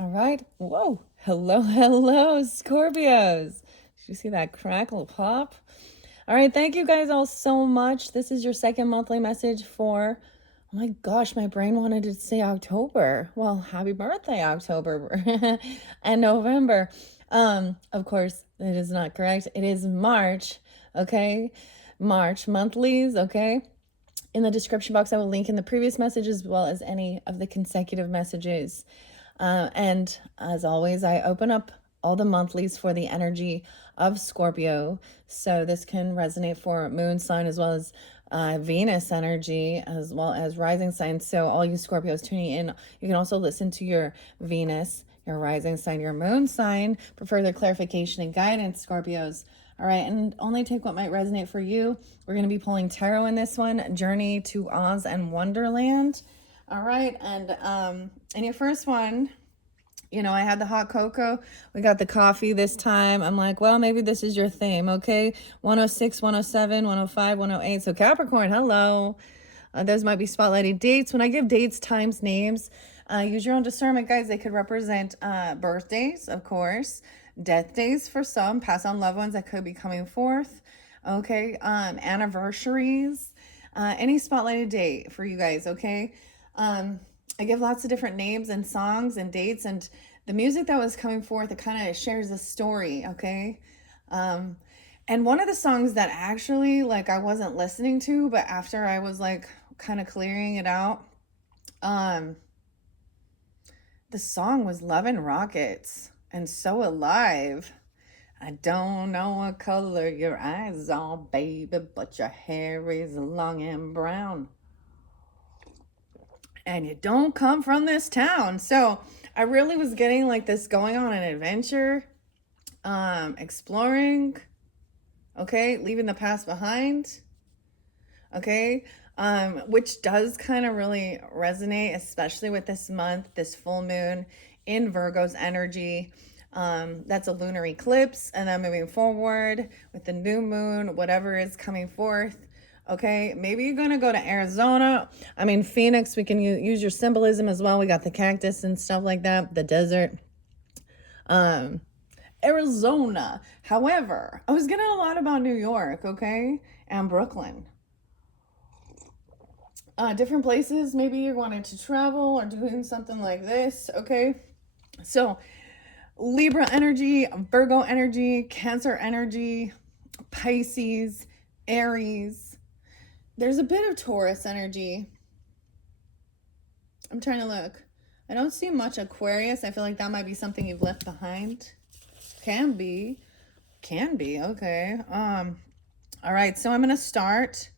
All right. Whoa. Hello, hello, Scorpios. Did you see that crackle pop? All right. Thank you guys all so much. This is your second monthly message for, oh my gosh, my brain wanted to say October. Well, happy birthday, October and November. Of course, it is not correct. It is March. Okay. March monthlies. Okay. In the description box, I will link in the previous message as well as any of the consecutive messages. And as always, I open up all the monthlies for the energy of Scorpio. So this can resonate for moon sign as well as Venus energy, as well as rising sign. So all you Scorpios tuning in, you can also listen to your Venus, your rising sign, your moon sign for further clarification and guidance, Scorpios. All right, and only take what might resonate for you. We're going to be pulling tarot in this one, Journey to Oz and Wonderland. All right, and in your first one, I had the hot cocoa. We got the coffee this time. I'm like, well, maybe this is your theme, okay? 106, 107, 105, 108. So Capricorn, hello. Those might be spotlighted dates. When I give dates, times, names, use your own discernment, guys. They could represent birthdays, of course, death days for some, pass on loved ones that could be coming forth, okay? Anniversaries, any spotlighted date for you guys, okay? I give lots of different names and songs and dates, and the music that was coming forth, it kind of shares a story, okay? And one of the songs that actually, like, I wasn't listening to, but after I was, like, kind of clearing it out, the song was Lovin' Rockets and So Alive. I don't know what color your eyes are, baby, but your hair is long and brown. And you don't come from this town. So I really was getting like this going on an adventure, exploring, okay, leaving the past behind, okay, which does kind of really resonate, especially with this month, this full moon in Virgo's energy. That's a lunar eclipse, and then moving forward with the new moon, whatever is coming forth. Okay, maybe you're gonna go to Arizona. I mean, Phoenix, we can use your symbolism as well. We got the cactus and stuff like that, the desert. Arizona. However, I was getting a lot about New York, okay, and Brooklyn. Different places, maybe you're wanting to travel or doing something like this, okay? So, Libra energy, Virgo energy, Cancer energy, Pisces, Aries. There's a bit of Taurus energy. I'm trying to look. I don't see much Aquarius. I feel like that might be something you've left behind. Can be, okay. All right, so I'm gonna start.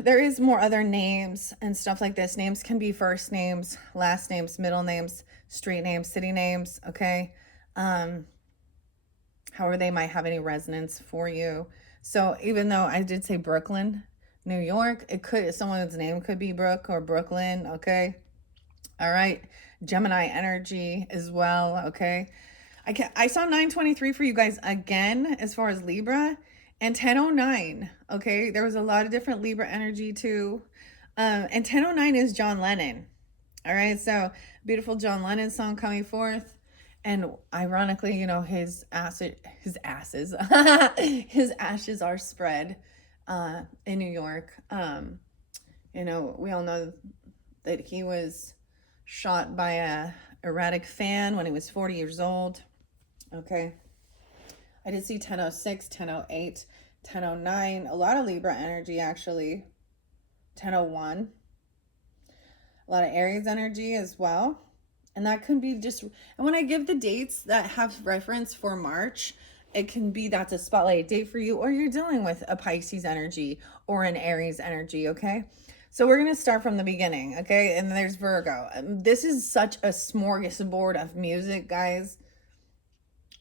There is more other names and stuff like this. Names can be first names, last names, middle names, street names, city names, okay? However they might have any resonance for you. So even though I did say Brooklyn, New York, it could, someone's name could be Brooke or Brooklyn, okay? All right, Gemini energy as well, okay? I saw 923 for you guys again as far as Libra, and 1009, okay? There was a lot of different Libra energy too. And 1009 is John Lennon. All right, so beautiful John Lennon song coming forth. And ironically, his his ashes are spread in New York. We all know that he was shot by a erratic fan when he was 40 years old. Okay. I did see 1006, 1008, 1009, a lot of Libra energy actually. 1001. A lot of Aries energy as well. And that could be just, and when I give the dates that have reference for March, it can be that's a spotlight date for you, or you're dealing with a Pisces energy or an Aries energy, okay? So we're going to start from the beginning, okay? And there's Virgo. This is such a smorgasbord of music, guys.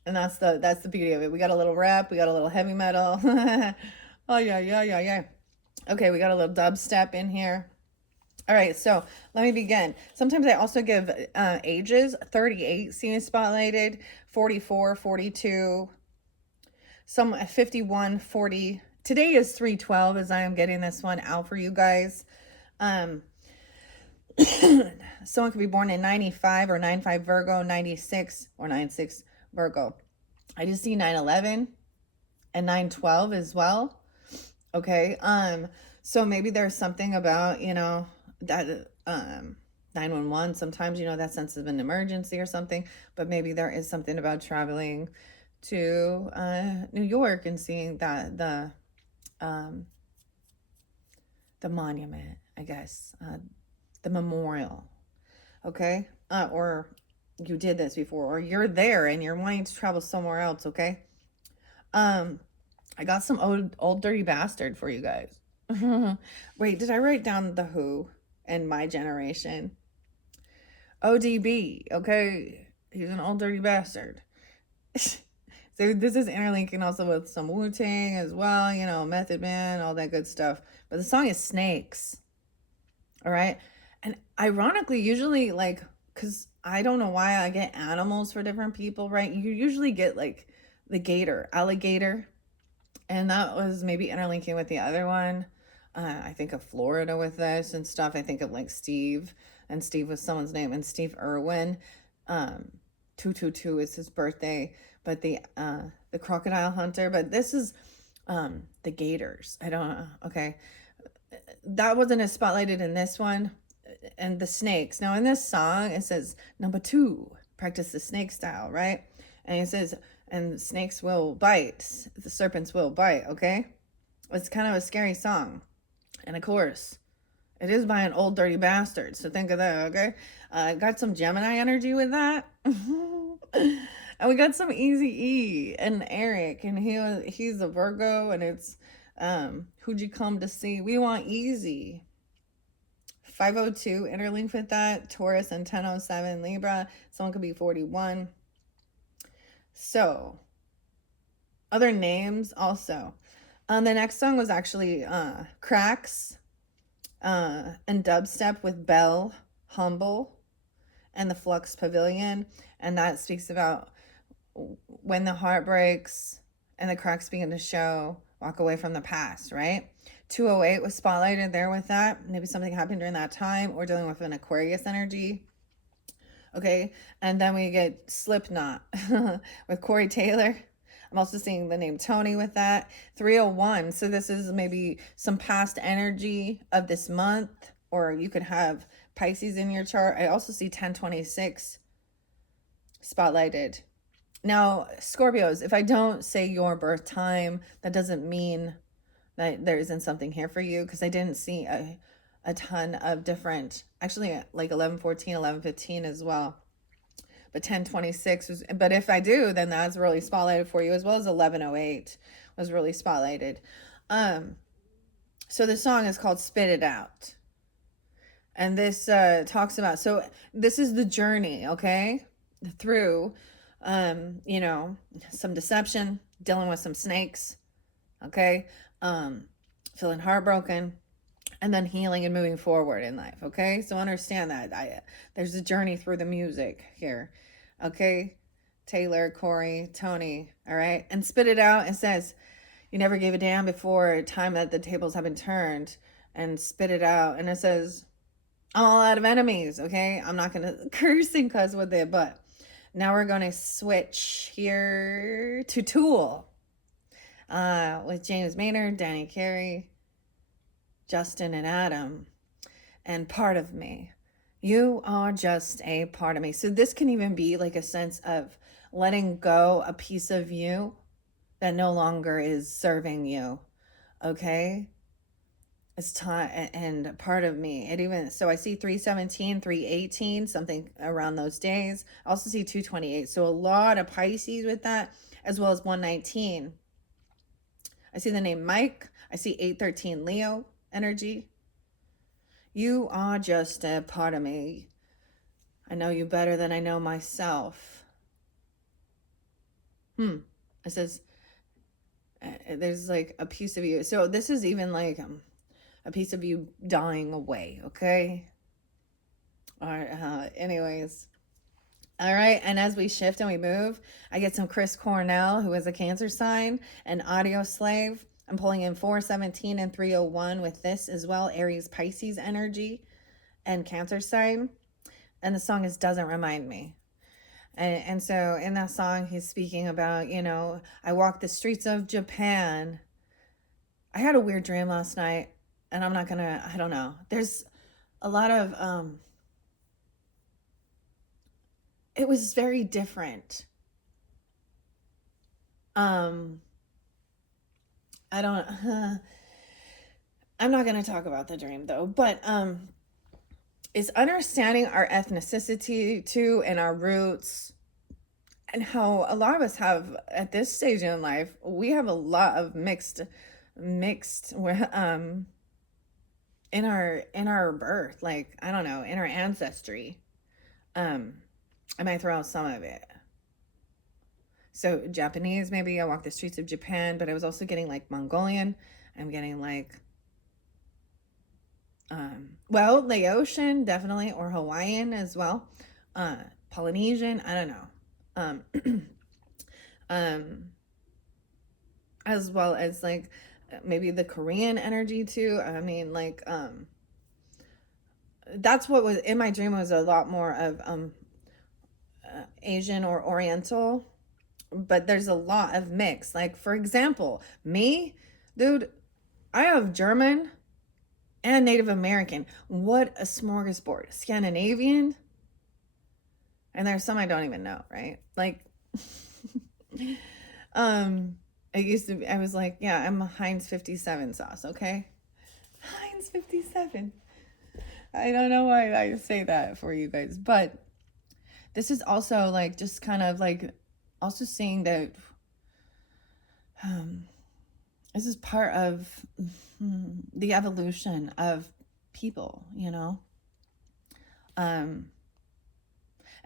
And that's the beauty of it. We got a little rap, we got a little heavy metal. Oh, yeah. Okay, we got a little dubstep in here. All right, so let me begin. Sometimes I also give ages. 38 seen spotlighted, 44, 42, some 51, 40. Today is 312 as I am getting this one out for you guys. Someone could be born in 95 or 95 Virgo, 96 or 96 Virgo. I just see 9/11 and 9/12 as well. Okay. So maybe there's something about, that 911, sometimes, that sense of an emergency or something, but maybe there is something about traveling to New York and seeing the monument, I guess, the memorial. Okay. Or you did this before, or you're there and you're wanting to travel somewhere else. Okay. I got some old dirty bastard for you guys. Wait, did I write down the Who and My Generation? ODB, okay? He's an old dirty bastard. So this is interlinking also with some Wu-Tang as well, Method Man, all that good stuff. But the song is Snakes. All right? And ironically, usually because I don't know why I get animals for different people, right? You usually get like the gator, alligator. And that was maybe interlinking with the other one. I think of Florida with this and stuff. I think of like Steve, and Steve was someone's name, and Steve Irwin. 222 is his birthday, but the crocodile hunter. But this is the gators. I don't know. Okay, that wasn't as spotlighted in this one, and the snakes. Now in this song, it says number 2, practice the snake style, right? And it says, and snakes will bite, the serpents will bite, okay? It's kind of a scary song. And of course, it is by an old dirty bastard, so think of that, okay? Got some Gemini energy with that. And we got some Easy E and Eric, and he's a Virgo, and it's who'd you come to see? We want easy. 502 interlinked with that, Taurus, and 1007 Libra. Someone could be 41. So, other names also. The next song was actually Cracks and Dubstep with Belle, Humble, and the Flux Pavilion. And that speaks about when the heart breaks and the cracks begin to show, walk away from the past, right? 208 was spotlighted there with that. Maybe something happened during that time, or dealing with an Aquarius energy. Okay, and then we get Slipknot with Corey Taylor. I'm also seeing the name Tony with that. 301, so this is maybe some past energy of this month, or you could have Pisces in your chart. I also see 1026 spotlighted. Now, Scorpios, if I don't say your birth time, that doesn't mean that there isn't something here for you, because I didn't see a ton of different, actually like 1114, 1115 as well. But 1026 was, but if I do, then that's really spotlighted for you, as well as 1108 was really spotlighted. So the song is called Spit It Out. And this talks about, so this is the journey, okay? Through, some deception, dealing with some snakes, okay? Feeling heartbroken, and then healing and moving forward in life, okay? So understand that there's a journey through the music here, okay? Taylor, Corey, Tony, all right? And Spit It Out, it says, you never gave a damn before time that the tables have been turned, and spit it out. And it says, all out of enemies, okay? I'm not going to curse and cuss with it, but now we're going to switch here to Tool with James Maynard, Danny Carey, Justin, and Adam, and Part of Me. You are just a part of me. So this can even be like a sense of letting go a piece of you that no longer is serving you, okay? It's time, and part of me, it even, so I see 317, 318, something around those days. I also see 228, so a lot of Pisces with that, as well as 119. I see the name Mike. I see 813 Leo energy. You are just a part of me. I know you better than I know myself. It says, there's like a piece of you. So this is even like a piece of you dying away, okay? All right, anyways. All right, and as we shift and we move, I get some Chris Cornell, who is a Cancer sign, an Audio Slave. I'm pulling in 417 and 301 with this as well, Aries Pisces energy. and Cancer sign. And the song is Doesn't Remind Me. And so in that song, he's speaking about, I walked the streets of Japan. I had a weird dream last night, and I don't know. There's a lot of, it was very different. I don't, I'm not going to talk about the dream though, but, it's understanding our ethnicity too and our roots, and how a lot of us have at this stage in life, we have a lot of mixed in our birth, like, I don't know, in our ancestry. I might throw out some of it. So Japanese, maybe I walked the streets of Japan, but I was also getting like Mongolian. I'm getting like Laotian, definitely, or Hawaiian as well. Polynesian, I don't know. As well as like maybe the Korean energy too. I mean, like, that's what was in my dream, was a lot more of Asian or Oriental, but there's a lot of mix. Like, for example, me, dude, I have German and Native American. What a smorgasbord. Scandinavian. And there's some I don't even know, right? Like, it used to be, I was like, yeah, I'm a Heinz 57 sauce, okay? Heinz 57. I don't know why I say that for you guys, but this is also like just kind of like also seeing that this is part of the evolution of people, and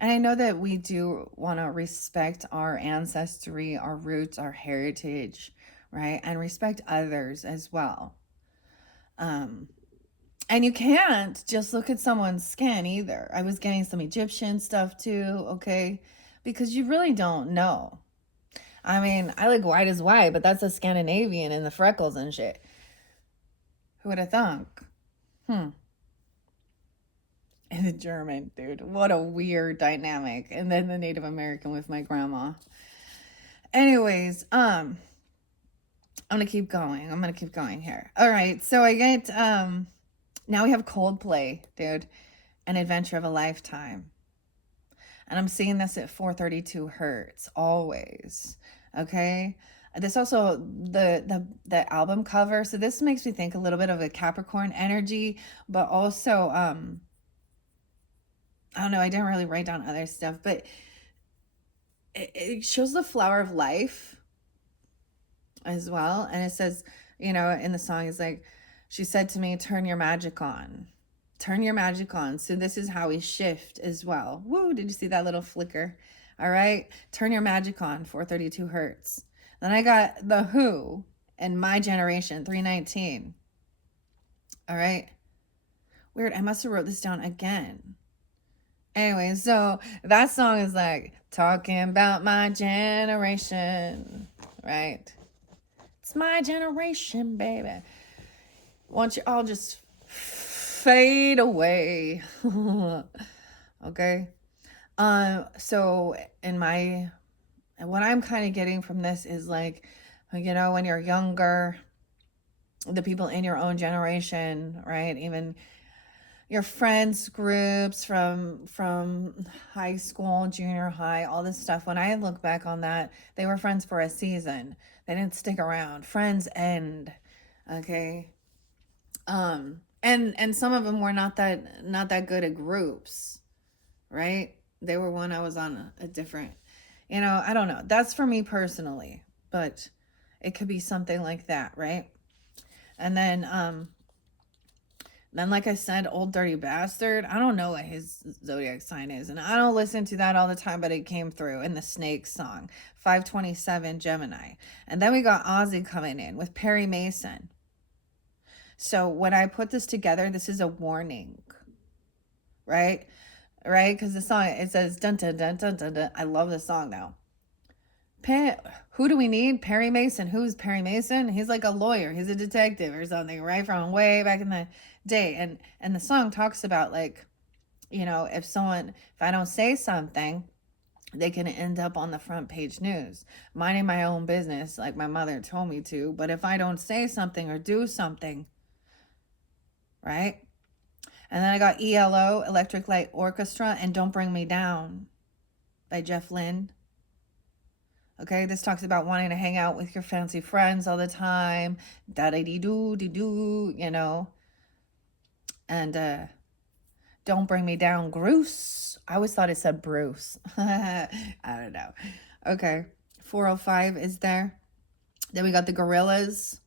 I know that we do want to respect our ancestry, our roots, our heritage, right? And respect others as well. And you can't just look at someone's skin either. I was getting some Egyptian stuff too, okay? Because you really don't know. I mean, I like white as white, but that's a Scandinavian and the freckles and shit. Who would have thunk? And the German, dude. What a weird dynamic. And then the Native American with my grandma. Anyways, I'm gonna keep going here. All right, so I get now we have Coldplay, dude. An Adventure of a Lifetime. And I'm seeing this at 432 hertz always. Okay. This also the album cover. So this makes me think a little bit of a Capricorn energy, but also I don't know, I didn't really write down other stuff, but it shows the flower of life as well. And it says, in the song, it's like, she said to me, turn your magic on. Turn your magic on. So this is how we shift as well. Woo, did you see that little flicker? All right. Turn your magic on, 432 hertz. Then I got The Who and My Generation, 319. All right. Weird. I must have wrote this down again. Anyway, so that song is like talking about my generation, right? It's my generation, baby. Won't you all just fade away? Okay. So what I'm kind of getting from this is like, when you're younger, the people in your own generation, right? Even your friends groups from high school, junior high, all this stuff. When I look back on that, they were friends for a season. They didn't stick around. Friends end. Okay. And some of them were not that good at groups, right? They were one I was on a different, I don't know. That's for me personally, but it could be something like that, right? And then like I said, Old Dirty Bastard, I don't know what his zodiac sign is, and I don't listen to that all the time, but it came through in the Snake song, 527 Gemini. And then we got Ozzy coming in with Perry Mason. So when I put this together, this is a warning, right? Right? Because the song, it says, dun, dun, dun, dun, dun, dun. I love this song now. Who do we need? Perry Mason. Who's Perry Mason? He's like a lawyer. He's a detective or something, right? From way back in the day. And the song talks about, like, if I don't say something, they can end up on the front page news, minding my own business, like my mother told me to. But if I don't say something or do something, right? And then I got ELO, Electric Light Orchestra, and Don't Bring Me Down by Jeff Lynne. Okay, this talks about wanting to hang out with your fancy friends all the time, da-da-dee-doo, and Don't Bring Me Down, Bruce. I always thought it said Bruce. I don't know. Okay, 405 is there. Then we got the Gorillas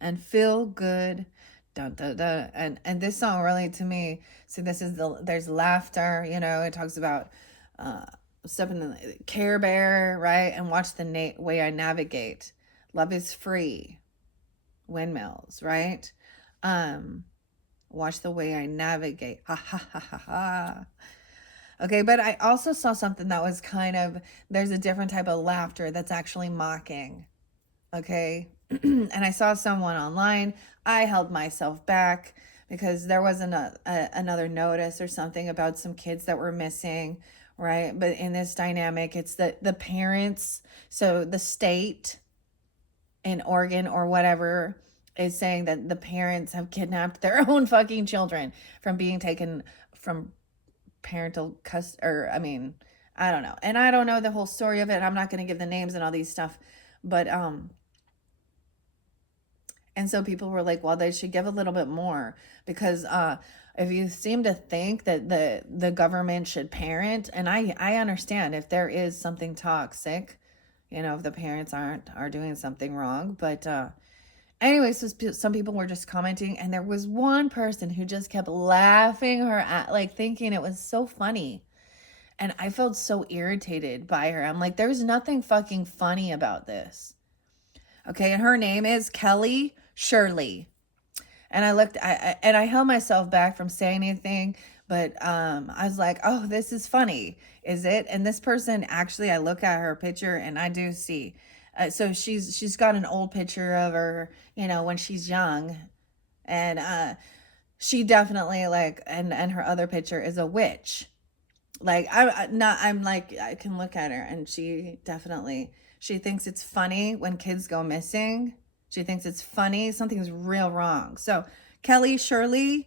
and Feel Good. Dun, dun, dun. And this song really, to me, so there's laughter, it talks about step in the Care Bear, right? And watch the way I navigate. Love is free. Windmills, right? Watch the way I navigate. Ha ha ha ha ha. Okay, but I also saw something that was there's a different type of laughter that's actually mocking. Okay. And I saw someone online. I held myself back because there was another notice or something about some kids that were missing, right? But in this dynamic, it's the parents. So the state in Oregon or whatever is saying that the parents have kidnapped their own fucking children from being taken from parental custody, or I don't know. And I don't know the whole story of it. I'm not going to give the names and all these stuff, but and so people were like, well, they should give a little bit more because if you seem to think that the government should parent, and I understand if there is something toxic, if the parents are doing something wrong, but anyways, so some people were just commenting, and there was one person who just kept laughing her at, like, thinking it was so funny. And I felt so irritated by her. I'm like, there's nothing fucking funny about this. Okay, and her name is Kelly Shirley. And I held myself back from saying anything, but I was like, oh, this is funny, is it? And this person, actually, I look at her picture and I do see. So she's got an old picture of her, when she's young, and she definitely, like, and her other picture is a witch. Like, I'm like, I can look at her and she thinks it's funny when kids go missing. She thinks it's funny. Something's real wrong. So, Kelly Shirley,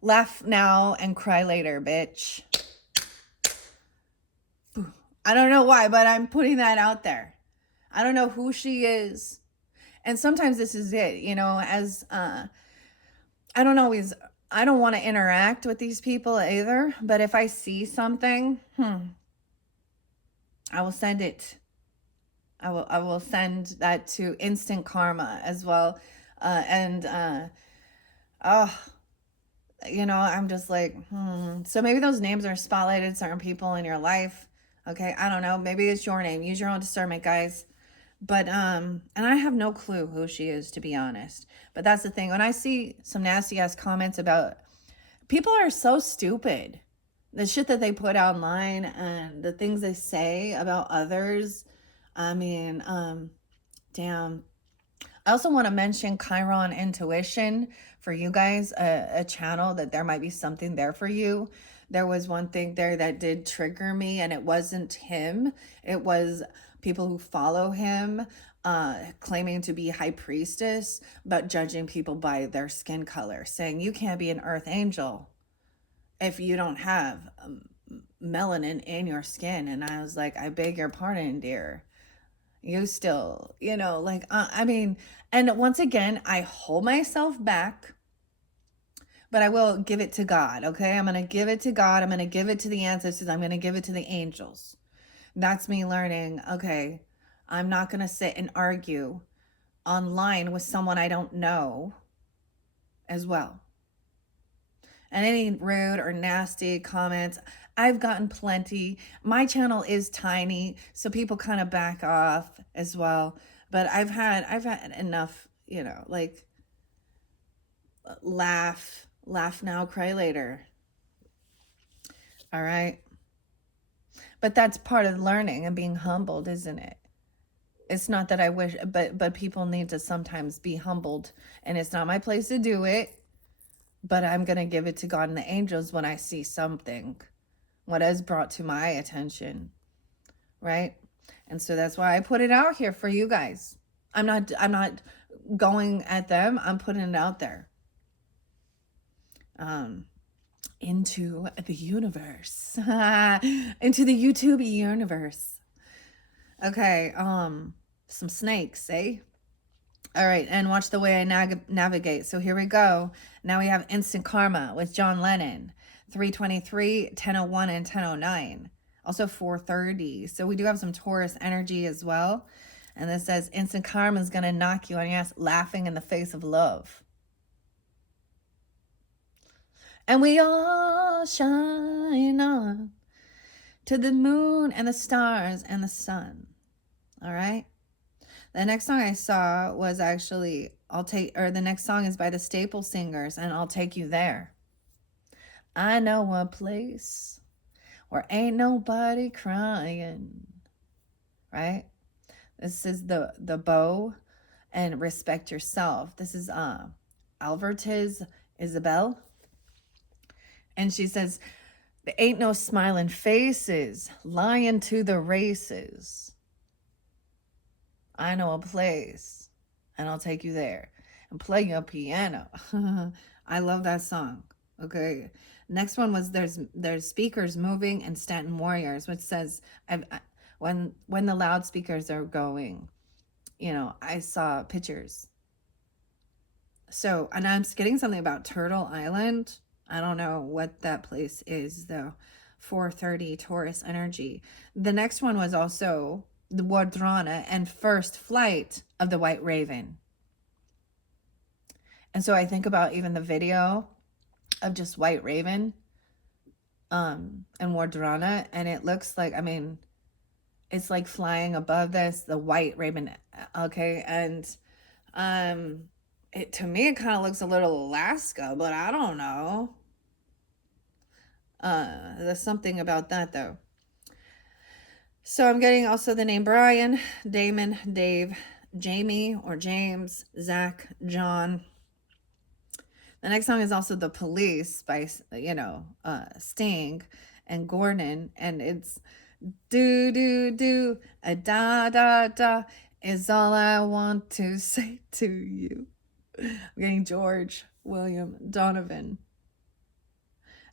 laugh now and cry later, bitch. I don't know why, but I'm putting that out there. I don't know who she is. And sometimes this is it, as I don't want to interact with these people either, but if I see something, I will send it. I will send that to Instant Karma as well. I'm just like, So maybe those names are spotlighted certain people in your life. Okay, I don't know. Maybe it's your name. Use your own discernment, guys. But and I have no clue who she is, to be honest. But that's the thing. When I see some nasty ass comments about, people are so stupid. The shit that they put online and the things they say about others. Damn. I also want to mention Chiron Intuition for you guys, a channel that there might be something there for you. There was one thing there that did trigger me, and it wasn't him. It was people who follow him, claiming to be high priestess, but judging people by their skin color, saying you can't be an earth angel if you don't have melanin in your skin. And I was like, I beg your pardon, dear. You still, and once again, I hold myself back, but I will give it to God. Okay. I'm going to give it to God. I'm going to give it to the ancestors. I'm going to give it to the angels. That's me learning. Okay. I'm not going to sit and argue online with someone I don't know as well. And any rude or nasty comments, I've gotten plenty. My channel is tiny, so people kind of back off as well. But I've had enough, like, laugh now, cry later. All right. But that's part of learning and being humbled, isn't it? It's not that I wish, but people need to sometimes be humbled, and it's not my place to do it, but I'm going to give it to God and the angels when I see something, what is brought to my attention, right? And so that's why I put it out here for you guys. I'm not going at them. I'm putting it out there. Into the universe. Into the YouTube universe. Okay, some snakes, eh? All right, and watch the way I navigate. So here we go. Now we have Instant Karma with John Lennon, 323, 1001, and 1009. Also 430. So we do have some Taurus energy as well. And this says, instant karma is going to knock you on your ass, laughing in the face of love. And we all shine on to the moon and the stars and the sun. All right. The next song I saw was actually, the next song is by the Staple Singers, and I'll Take You There. I know a place where ain't nobody crying. Right? This is the bow and Respect Yourself. This is Albertiz Isabel. And she says, there ain't no smiling faces, lying to the races. I know a place, and I'll take you there and play your piano. I love that song. Okay. Next one was there's Speakers Moving and Stanton Warriors, which says, when the loudspeakers are going, I saw pictures. So, and I'm getting something about Turtle Island. I don't know what that place is, though. 430 Taurus energy. The next one was also the Wardrana and First Flight of the White Raven. And so I think about even the video of just White Raven and Wardrana, and it looks like, it's like flying above the White Raven, okay? And to me, it kind of looks a little Alaska, but I don't know. There's something about that, though. So I'm getting also the name Brian, Damon, Dave, Jamie or James, Zach, John. The next song is also The Police by, Sting and Gordon. And it's do, do, do, a da, da, da is all I want to say to you. I'm getting George, William, Donovan.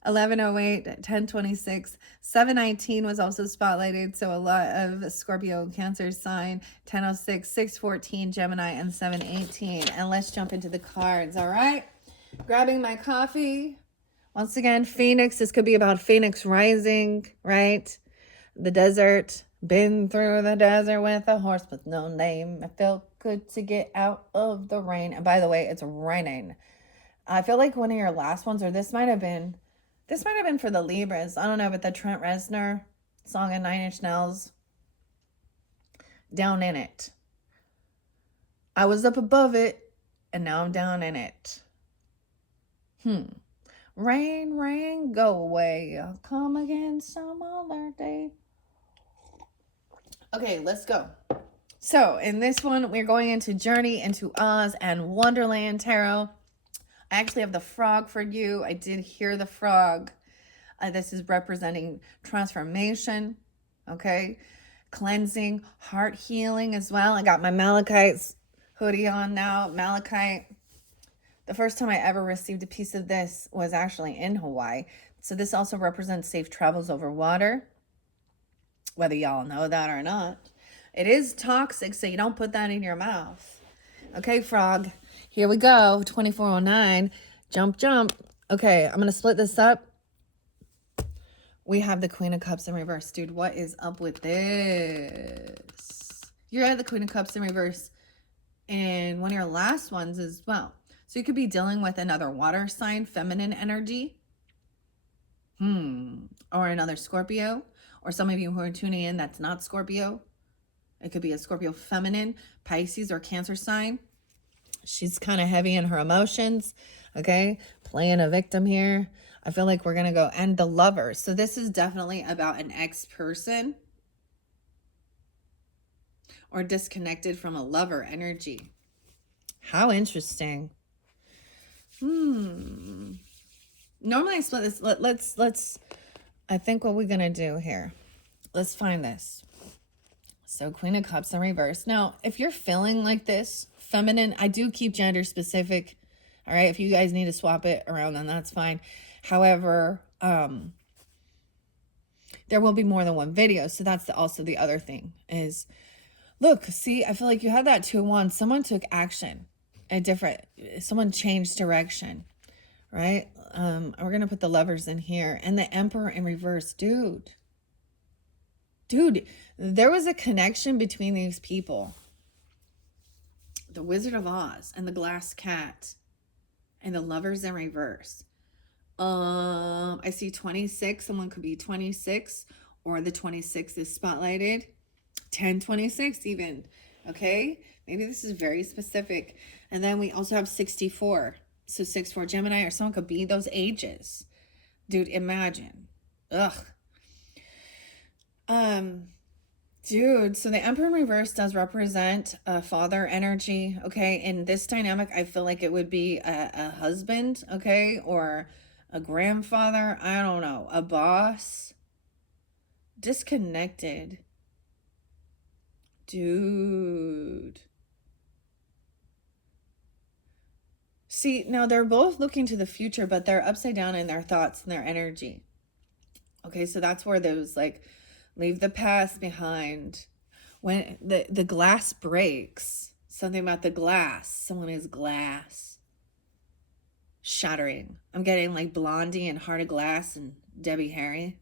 1108, 1026, 719 was also spotlighted. So a lot of Scorpio, Cancer sign, 1006, 614, Gemini, and 718. And let's jump into the cards, all right? Grabbing my coffee. Once again, Phoenix. This could be about Phoenix rising, right? The desert. Been through the desert with a horse with no name. It felt good to get out of the rain. And by the way, it's raining. I feel like one of your last ones, or this might have been for the Libras. I don't know, but the Trent Reznor song in 9 Inch Nails. Down in it. I was up above it, and now I'm down in it. Rain, rain, go away. I'll come again some other day. Okay, let's go. So in this one, we're going into Journey into Oz and Wonderland Tarot. I actually have the frog for you. I did hear the frog. This is representing transformation, okay? Cleansing, heart healing as well. I got my Malachite hoodie on now. Malachite. The first time I ever received a piece of this was actually in Hawaii. So this also represents safe travels over water, whether y'all know that or not. It is toxic, so you don't put that in your mouth. Okay, frog. Here we go. 2409. Jump, jump. Okay, I'm going to split this up. We have the Queen of Cups in reverse. Dude, what is up with this? You're at the Queen of Cups in reverse in one of your last ones as well. So you could be dealing with another water sign, feminine energy. Or another Scorpio. Or some of you who are tuning in, that's not Scorpio. It could be a Scorpio feminine, Pisces, or Cancer sign. She's kind of heavy in her emotions, okay? Playing a victim here. I feel like we're going to go, and the Lovers. So this is definitely about an ex-person or disconnected from a lover energy. How interesting. Normally I split this. Let's, I think what we're going to do here. Let's find this. So Queen of Cups in reverse. Now, if you're feeling like this, feminine, I do keep gender specific. All right. If you guys need to swap it around, then that's fine. However, there will be more than one video. So that's also the other thing is, look, see, I feel like you had that 2 of Wands. Someone took action, someone changed direction, right? We're going to put the Lovers in here and the Emperor in reverse. Dude, there was a connection between these people. The Wizard of Oz and the Glass Cat and the Lovers in reverse. I see 26. Someone could be 26 or the 26 is spotlighted. 1026 even. Okay. Maybe this is very specific. And then we also have 64. So 64 Gemini, or someone could be those ages. Dude, imagine. Ugh. Dude, so the Emperor in reverse does represent a father energy, okay? In this dynamic, I feel like it would be a husband, okay? Or a grandfather, I don't know, a boss. Disconnected. Dude. See, now they're both looking to the future, but they're upside down in their thoughts and their energy. Okay, so that's where those like, leave the past behind. When the glass breaks, something about the glass. Someone is glass. Shattering. I'm getting like Blondie and Heart of Glass and Debbie Harry.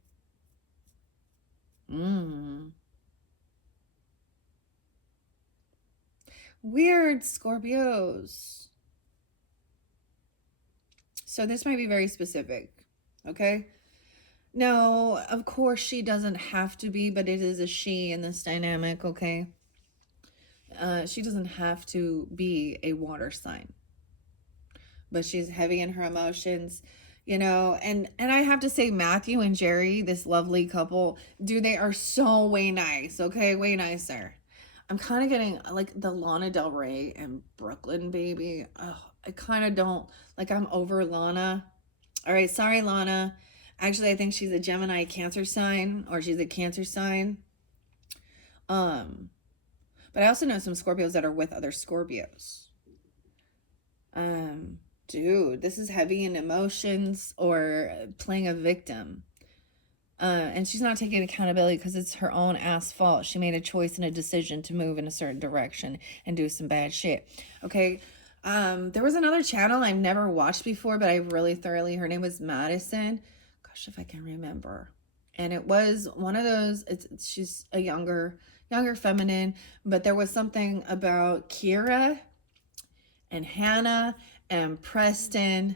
Weird, Scorpios. So this might be very specific, okay? No, of course she doesn't have to be, but it is a she in this dynamic, okay? She doesn't have to be a water sign, but she's heavy in her emotions, you know, and I have to say Matthew and Jerry, this lovely couple, dude, they are so way nice, okay? Way nicer. I'm kind of getting like the Lana Del Rey and Brooklyn baby. Oh, I kind of don't, like I'm over Lana. All right, sorry, Lana. Actually, I think she's a Gemini Cancer sign, or she's a Cancer sign. But I also know some Scorpios that are with other Scorpios. Dude, this is heavy in emotions or playing a victim. And she's not taking accountability because it's her own ass fault. She made a choice and a decision to move in a certain direction and do some bad shit. Okay. There was another channel I've never watched before, but I really thoroughly, her name was Madison. Gosh, if I can remember. And it was one of those, she's a younger feminine, but there was something about Kira and Hannah and Preston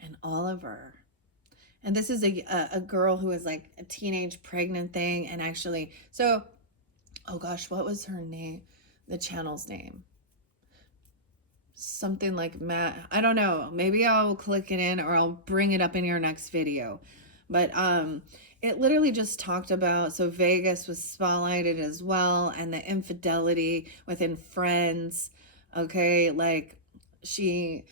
and Oliver. And this is a girl who is like a teenage pregnant thing. And actually, so, oh gosh, what was her name? The channel's name? Something like Matt. I don't know. Maybe I'll click it in or I'll bring it up in your next video. But it literally just talked about, so Vegas was spotlighted as well, and the infidelity within friends. Okay, like she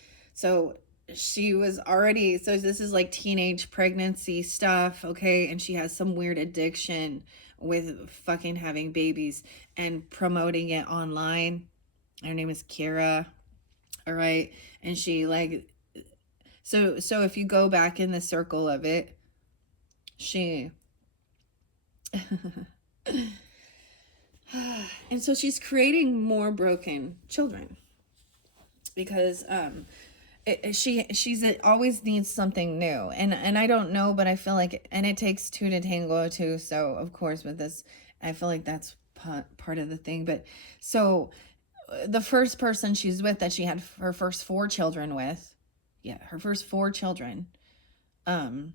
was already, so this is like teenage pregnancy stuff, okay? And she has some weird addiction with fucking having babies and promoting it online. Her name is Kira. All right. And she like, so if you go back in the circle of it, she, and so she's creating more broken children because, she always needs something new, and I don't know, but I feel like, and it takes two to tango too. So of course with this, I feel like that's part of the thing. But so the first person she's with, that she had her first 4 children with, her first 4 children, and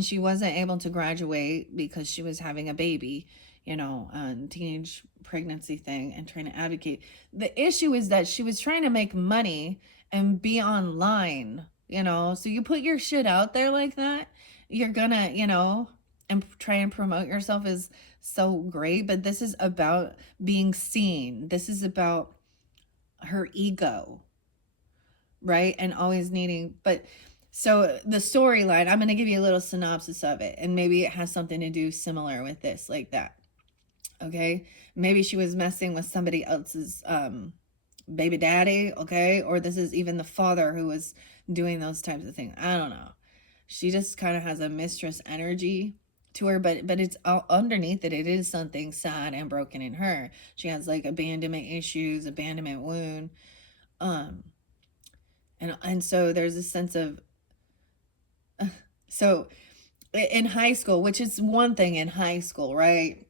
she wasn't able to graduate because she was having a baby, you know, teenage pregnancy thing, and trying to advocate. The issue is that she was trying to make money and be online you know? So you put your shit out there like that, you're gonna, you know, and try and promote yourself is so great, but this is about being seen. This is about her ego, right? And always needing, but so the storyline, I'm going to give you a little synopsis of it, and maybe it has something to do similar with this, like that. Okay, maybe she was messing with somebody else's baby daddy, okay, or this is even the father who was doing those types of things. I don't know. She just kind of has a mistress energy to her, but it's all underneath it. It is something sad and broken in her. She has like abandonment issues, abandonment wound, um, and so there's a sense of so in high school, which is one thing in high school, right?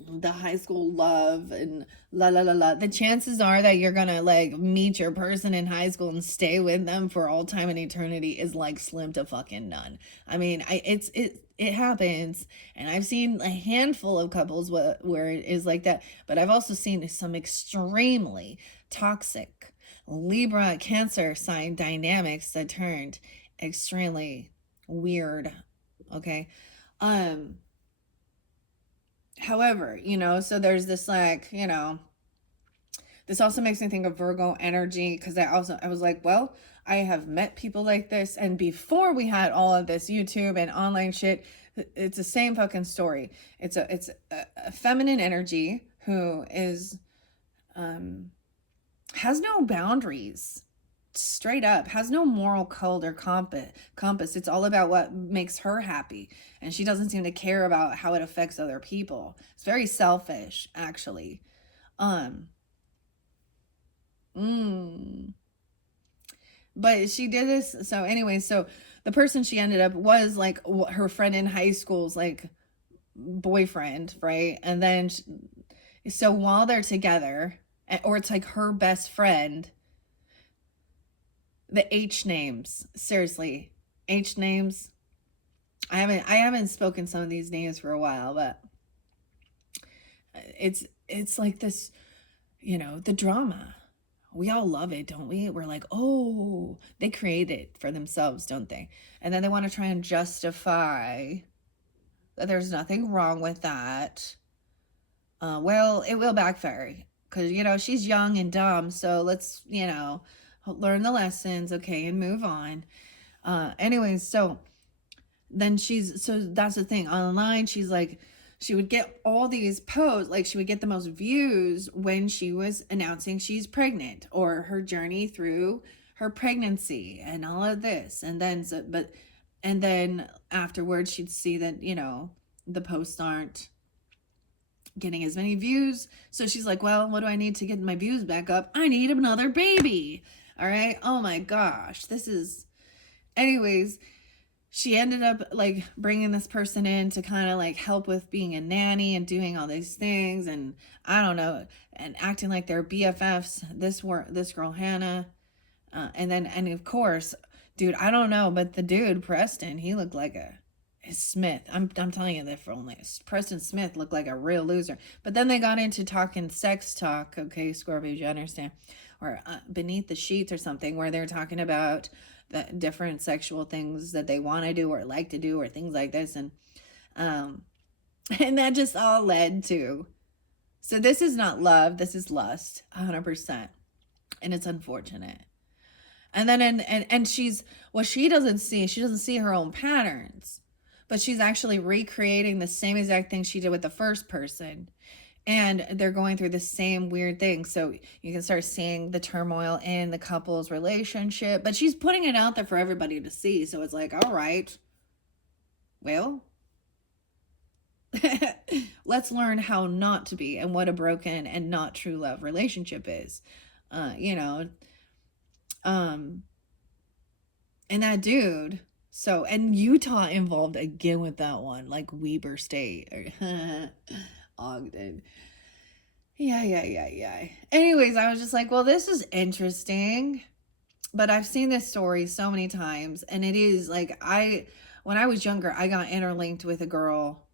The high school love and la la la la. The chances are that you're gonna like meet your person in high school and stay with them for all time and eternity is like slim to fucking none. I mean, it happens, and I've seen a handful of couples where it is like that, but I've also seen some extremely toxic Libra Cancer sign dynamics that turned extremely weird. Okay. Um However, you know, so there's this like, you know, this also makes me think of Virgo energy, because I was like, well, I have met people like this, and before we had all of this YouTube and online shit, it's the same fucking story. It's a feminine energy who is has no boundaries, straight up, has no moral code or compass. It's all about what makes her happy, and she doesn't seem to care about how it affects other people. It's very selfish, actually. um but she did this. So anyway, so the person she ended up was like her friend in high school's like boyfriend, right? And then so while they're together, or it's like her best friend, the H names, seriously, H names. I haven't spoken some of these names for a while, but it's like this, you know, the drama. We all love it, don't we? We're like, oh, they create it for themselves, don't they? And then they want to try and justify that there's nothing wrong with that. Well, it will backfire, because, you know, she's young and dumb, so let's, you know, learn the lessons, okay, and move on. Anyways, so then so that's the thing. Online, she's like, she would get all these posts, like she would get the most views when she was announcing she's pregnant, or her journey through her pregnancy and all of this. And then, and then afterwards, she'd see that, you know, the posts aren't getting as many views. So she's like, well, what do I need to get my views back up? I need another baby. All right. Oh my gosh. Anyways, she ended up like bringing this person in to kind of like help with being a nanny and doing all these things, and I don't know, and acting like they're BFFs. This girl Hannah, and of course, dude, I don't know, but the dude Preston, he looked like a Smith. I'm telling you that for only Preston Smith looked like a real loser. But then they got into talking sex talk. Okay, Scorpio, you understand? Or beneath the sheets or something, where they're talking about the different sexual things that they want to do or like to do or things like this, and and that just all led to, so this is not love, this is lust, 100%, and it's unfortunate. And then and she's, well, she doesn't see her own patterns, but she's actually recreating the same exact thing she did with the first person, and they're going through the same weird thing. So you can start seeing the turmoil in the couple's relationship, but she's putting it out there for everybody to see. So it's like, all right, well, let's learn how not to be, and what a broken and not true love relationship is. You know, and that dude, so, and Utah involved again with that one, like Weber State or Ogden. Yeah. Anyways, I was just like, well, this is interesting. But I've seen this story so many times, and it is like, when I was younger, I got interlinked with a girl,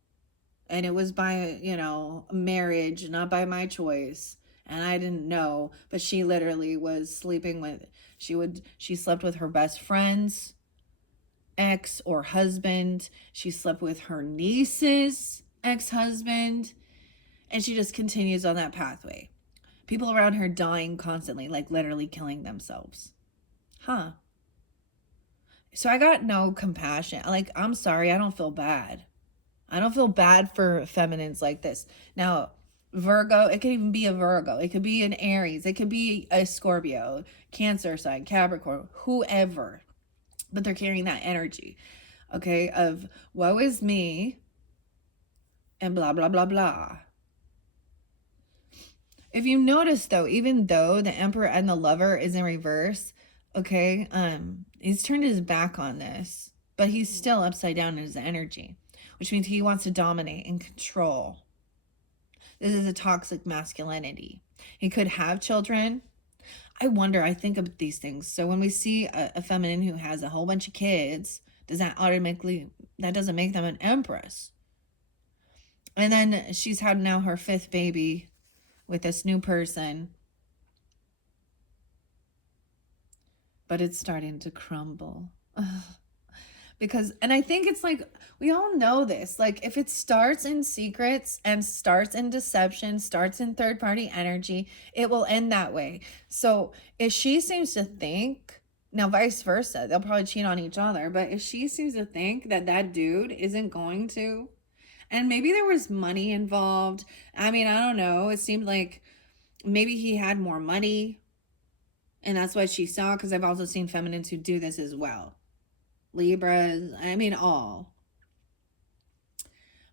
and it was by, you know, marriage, not by my choice. and I didn't know, but she literally was sleeping with, she slept with her best friend's ex or husband. She slept with her niece's ex-husband, and she just continues on that pathway. People around her dying constantly, like literally killing themselves. Huh. So I got no compassion. Like, I'm sorry, I don't feel bad. I don't feel bad for feminines like this. Now, Virgo, it could even be a Virgo. It could be an Aries. It could be a Scorpio, Cancer sign, Capricorn, whoever. But they're carrying that energy, okay, of woe is me and blah, blah, blah, blah. If you notice, though, even though the Emperor and the Lover is in reverse, okay, he's turned his back on this, but he's still upside down in his energy, which means he wants to dominate and control. This is a toxic masculinity. He could have children. I wonder, I think of these things. So when we see a feminine who has a whole bunch of kids, does that automatically, that doesn't make them an empress? And then she's had now her 5th baby with this new person. But it's starting to crumble. Ugh. Because, and I think it's like, we all know this. Like, if it starts in secrets and starts in deception, starts in third party energy, it will end that way. So if she seems to think, now vice versa, they'll probably cheat on each other. But if she seems to think that that dude isn't going to, and maybe there was money involved. I mean, I don't know. It seemed like maybe he had more money. And that's what she saw, because I've also seen feminines who do this as well. Libras, I mean, all.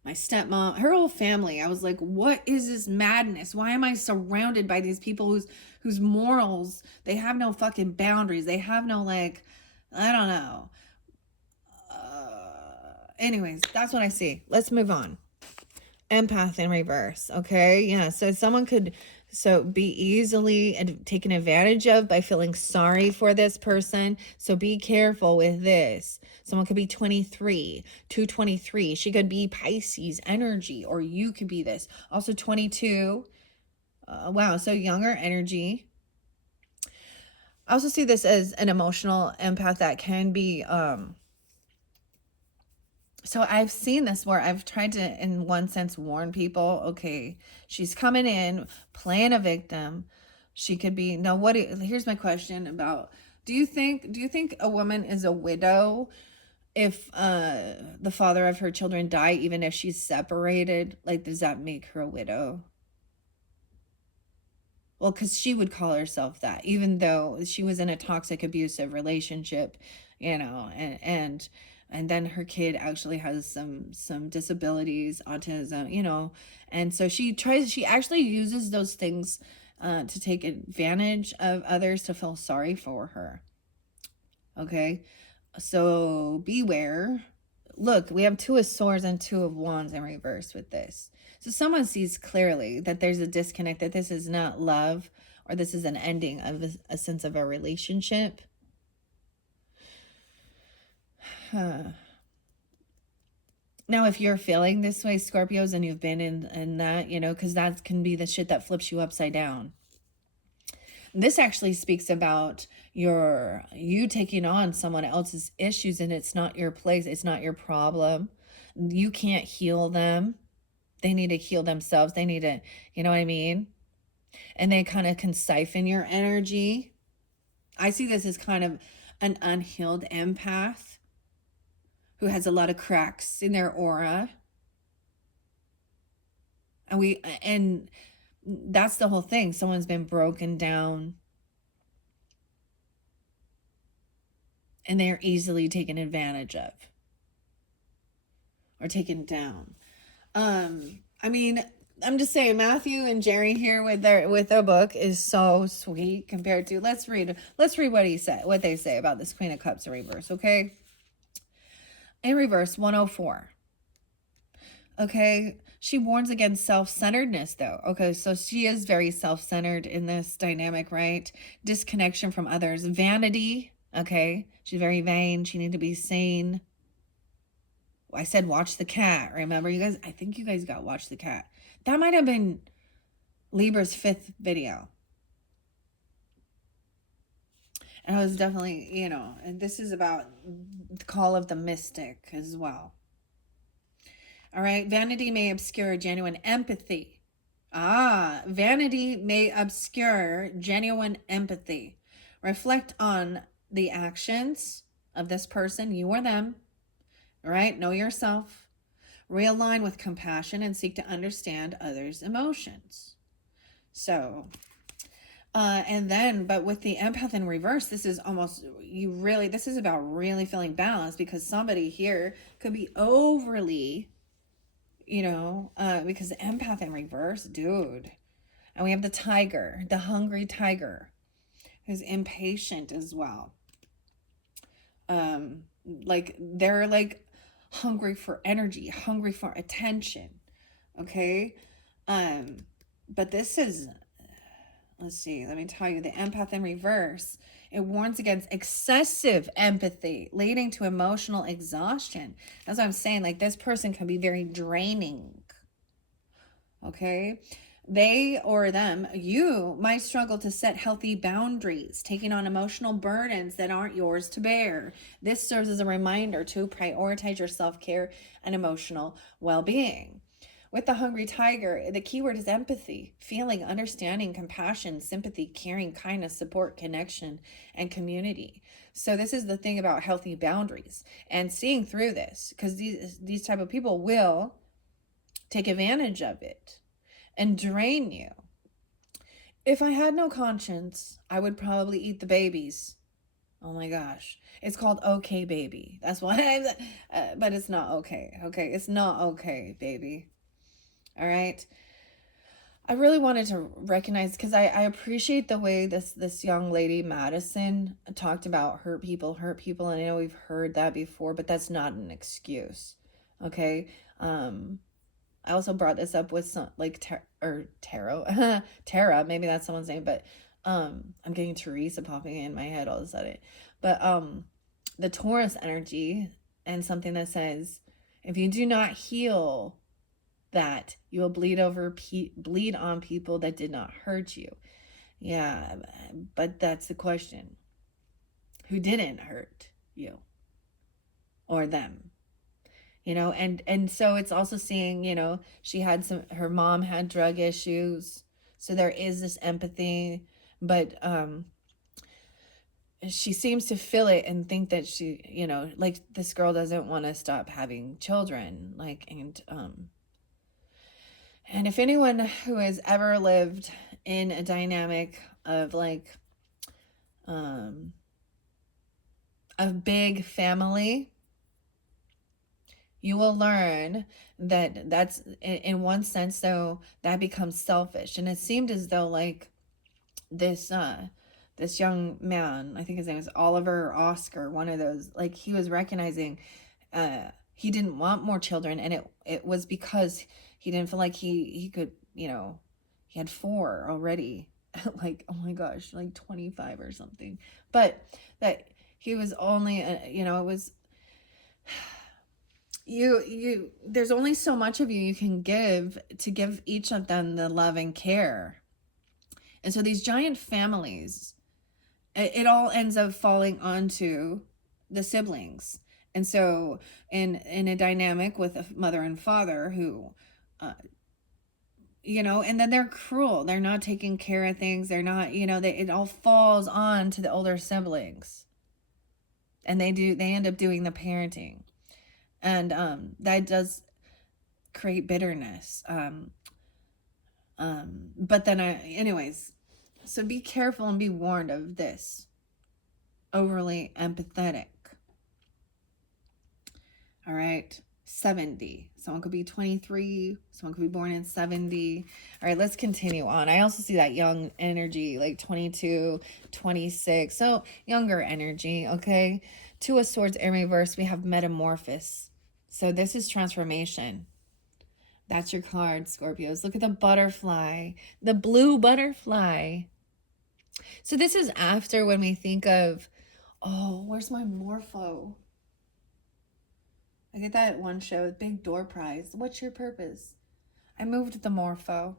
My stepmom, her whole family, I was like, what is this madness? Why am I surrounded by these people whose morals, they have no fucking boundaries. They have no, like, I don't know. Anyways, that's what I see. Let's move on. Empath in reverse, okay? Yeah, so someone could be easily taken advantage of by feeling sorry for this person. So be careful with this. Someone could be 23, 223. She could be Pisces energy, or you could be this. Also 22. Wow, so younger energy. I also see this as an emotional empath that can be so I've seen this where I've tried to, in one sense, warn people, okay, she's coming in, playing a victim. She could be, now here's my question about, do you think a woman is a widow if the father of her children die, even if she's separated? Like, does that make her a widow? Well, because she would call herself that, even though she was in a toxic, abusive relationship, and then her kid actually has some disabilities, autism, and so she actually uses those things to take advantage of others, to feel sorry for her. Okay, so beware. Look, we have 2 of Swords and 2 of Wands in reverse with this. So someone sees clearly that there's a disconnect, that this is not love, or this is an ending of a sense of a relationship. Now, if you're feeling this way, Scorpios, and you've been in that, because that can be the shit that flips you upside down. This actually speaks about you taking on someone else's issues, and it's not your place. It's not your problem. You can't heal them. They need to heal themselves. They need to, you know what I mean? And they kind of can siphon your energy. I see this as kind of an unhealed empath who has a lot of cracks in their aura. And that's the whole thing. Someone's been broken down, and they're easily taken advantage of or taken down. I mean, I'm just saying, Matthew and Jerry here with their book is so sweet compared to, let's read what they say about this Queen of Cups in reverse, okay? In reverse, 104. Okay, she warns against self-centeredness, though. Okay, so she is very self-centered in this dynamic, right? Disconnection from others. Vanity, okay? She's very vain. She needs to be seen. I said watch the cat, remember, you guys? I think you guys got Watch the Cat. That might have been Libra's 5th video. And it was definitely, and this is about the call of the mystic as well. All right. Vanity may obscure genuine empathy. Vanity may obscure genuine empathy. Reflect on the actions of this person, you or them. All right. Know yourself. Realign with compassion and seek to understand others' emotions. So, but with the empath in reverse, this is this is about really feeling balanced, because somebody here could be overly, because the empath in reverse, dude. And we have the tiger, the hungry tiger, who's impatient as well. They're like hungry for energy, hungry for attention. Okay. But this is, let's see, let me tell you, the empath in reverse, it warns against excessive empathy leading to emotional exhaustion. That's what I'm saying. Like, this person can be very draining. Okay. They or them, you might struggle to set healthy boundaries, taking on emotional burdens that aren't yours to bear. This serves as a reminder to prioritize your self-care and emotional well-being. With the hungry tiger, the keyword is empathy, feeling, understanding, compassion, sympathy, caring, kindness, support, connection, and community. So this is the thing about healthy boundaries and seeing through this, because these type of people will take advantage of it and drain you. If I had no conscience, I would probably eat the babies. Oh my gosh. It's called okay, baby. That's why but it's not okay. Okay. It's not okay, baby. All right. I really wanted to recognize, because I appreciate the way this young lady, Madison, talked about hurt people. And I know we've heard that before, but that's not an excuse. Okay. I also brought this up with some Tara, Tara, maybe that's someone's name, but I'm getting Teresa popping in my head all of a sudden. But the Taurus energy, and something that says, if you do not heal that, you will bleed on people that did not hurt you. Yeah, but that's the question. Who didn't hurt you or them? And so it's also seeing, she had her mom had drug issues, so there is this empathy, but she seems to feel it and think that she, like, this girl doesn't want to stop having children, and if anyone who has ever lived in a dynamic of a big family, you will learn that that's in one sense, so that becomes selfish. And it seemed as though this young man, I think his name is Oliver or Oscar, one of those, he was recognizing he didn't want more children, and it was because he didn't feel like he could, he had 4 already, oh my gosh, 25 or something, but that he was only it was, there's only so much of you can give to give each of them the love and care. And so these giant families, it all ends up falling onto the siblings. And so in a dynamic with a mother and father who and then they're cruel, they're not taking care of things, they're not, it all falls on to the older siblings, and they end up doing the parenting. And that does create bitterness. But then anyways, so be careful and be warned of this. Overly empathetic. All right. 70. Someone could be 23. Someone could be born in 70. All right, let's continue on. I also see that young energy, 22, 26. So younger energy, okay? 2 of Swords in reverse, we have metamorphosis. So this is transformation. That's your card, Scorpios. Look at the butterfly, the blue butterfly. So this is after when we think of, oh, where's my morpho? I get that one show, Big Door Prize. What's your purpose? I moved the morpho.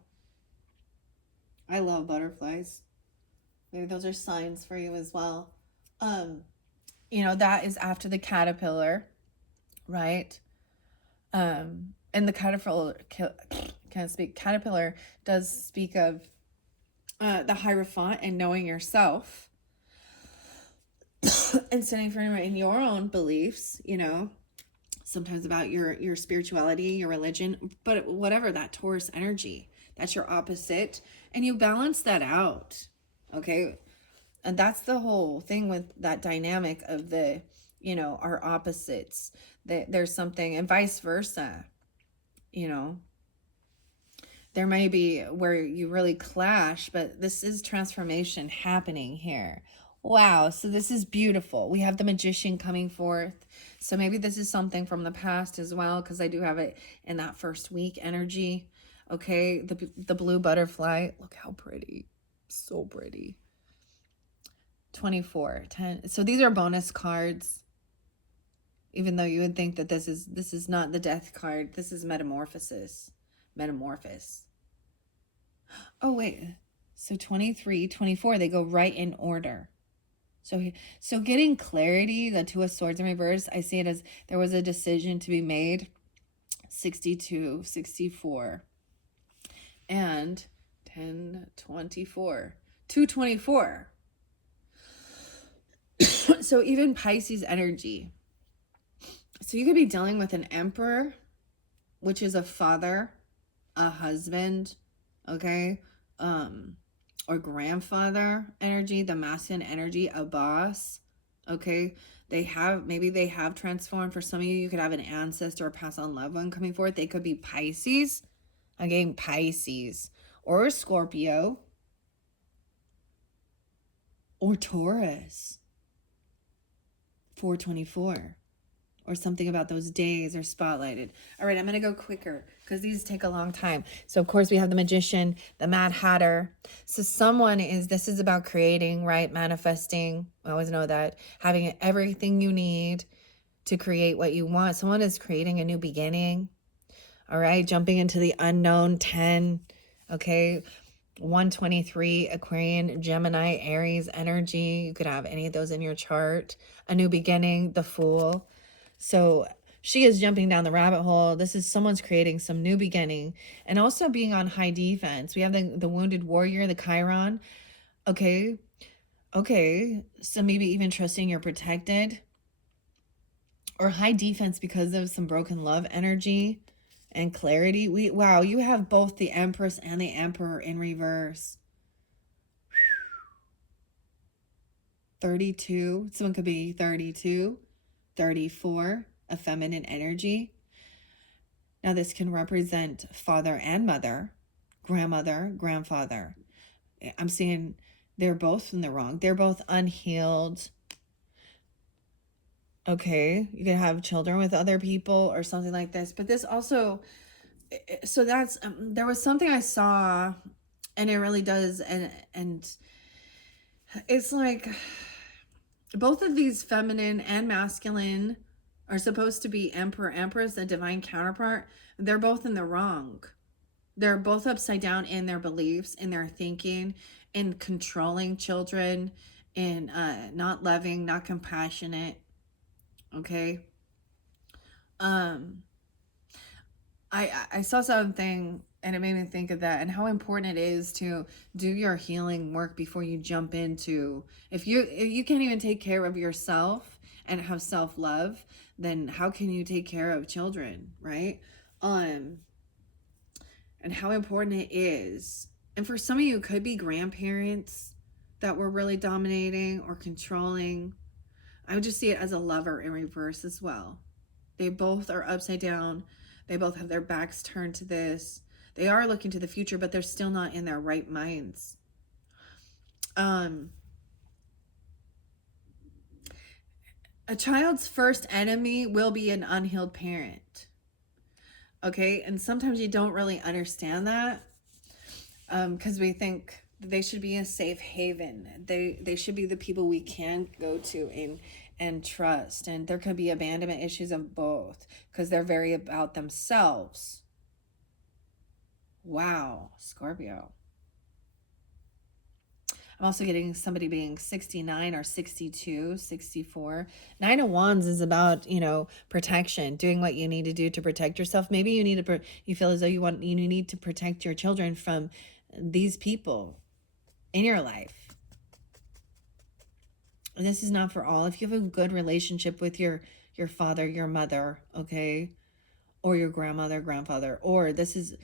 I love butterflies. Maybe those are signs for you as well. Um, that is after the caterpillar, right? And the caterpillar can't speak. Caterpillar does speak of the Hierophant and knowing yourself and standing firm in your own beliefs. Sometimes about your spirituality, your religion, but whatever, that Taurus energy, that's your opposite, and you balance that out. Okay. And that's the whole thing with that dynamic of our opposites. There's something, and vice versa. There may be where you really clash, but this is transformation happening here. Wow, so this is beautiful. We have the Magician coming forth. So maybe this is something from the past as well, because I do have it in that first week energy. Okay, the blue butterfly. Look how pretty. So pretty. 24, 10. So these are bonus cards. Even though you would think that this is not the death card. This is metamorphosis. Metamorphosis. Oh, wait. So 23, 24, they go right in order. So getting clarity, the Two of Swords in reverse, I see it as there was a decision to be made. 62, 64. And 10, 24. 224. So even Pisces energy. So you could be dealing with an Emperor, which is a father, a husband, okay, or grandfather energy, the masculine energy, a boss, okay. Maybe they have transformed. For some of you could have an ancestor or past on loved one coming forth. They could be Pisces, again, Pisces, or Scorpio, or Taurus. 424. Or something about those days are spotlighted. All right, I'm going to go quicker because these take a long time. So, of course, we have the Magician, the Mad Hatter. So this is about creating, right? Manifesting. I always know that. Having everything you need to create what you want. Someone is creating a new beginning. All right, jumping into the unknown. 10. Okay. 123, Aquarian, Gemini, Aries energy. You could have any of those in your chart. A new beginning, the Fool. So she is jumping down the rabbit hole. This is someone's creating some new beginning and also being on high defense. We have the Wounded Warrior, the Chiron. Okay. So maybe even trusting you're protected, or high defense because of some broken love energy and clarity. Wow, you have both the Empress and the Emperor in reverse. 32. Someone could be 32. 34, a feminine energy. Now this can represent father and mother, grandmother, grandfather. I'm seeing they're both in the wrong. They're both unhealed. Okay, you can have children with other people or something like this. But this also, so that's, there was something I saw, and it really does, and it's like, both of these feminine and masculine are supposed to be Emperor, Empress, a divine counterpart. They're both in the wrong. They're both upside down in their beliefs, in their thinking, in controlling children, in not loving, not compassionate. Okay. I saw something and it made me think of that and how important it is to do your healing work before you jump into, if you can't even take care of yourself and have self-love, then how can you take care of children, right? And how important it is. And for some of you, it could be grandparents that were really dominating or controlling. I would just see it as a Lover in reverse as well. They both are upside down. They both have their backs turned to this. They are looking to the future, but they're still not in their right minds. A child's first enemy will be an unhealed parent. Okay, and sometimes you don't really understand that because we think they should be a safe haven. They should be the people we can go to and trust. And there could be abandonment issues of both because they're very about themselves. Wow, Scorpio. I'm also getting somebody being 69 or 62, 64. Nine of Wands is about, protection, doing what you need to do to protect yourself. Maybe you need to, you feel as though you need to protect your children from these people in your life. And this is not for all. If you have a good relationship with your father, your mother, okay, or your grandmother, grandfather, or this is,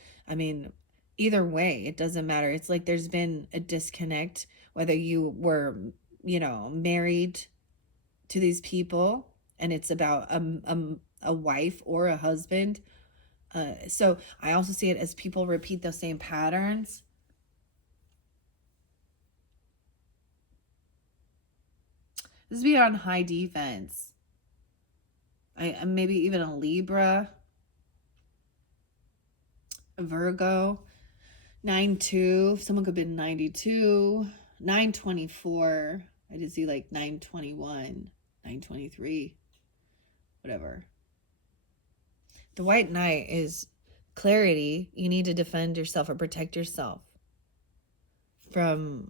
either way, it doesn't matter. It's like there's been a disconnect, whether you were, married to these people and it's about a wife or a husband. So I also see it as people repeat those same patterns. This would be on high defense. Maybe even a Libra, a Virgo, 9-2. Someone could have been 92, 9-24. I just see like 9-21, 9-23, whatever. The White Knight is clarity. You need to defend yourself or protect yourself from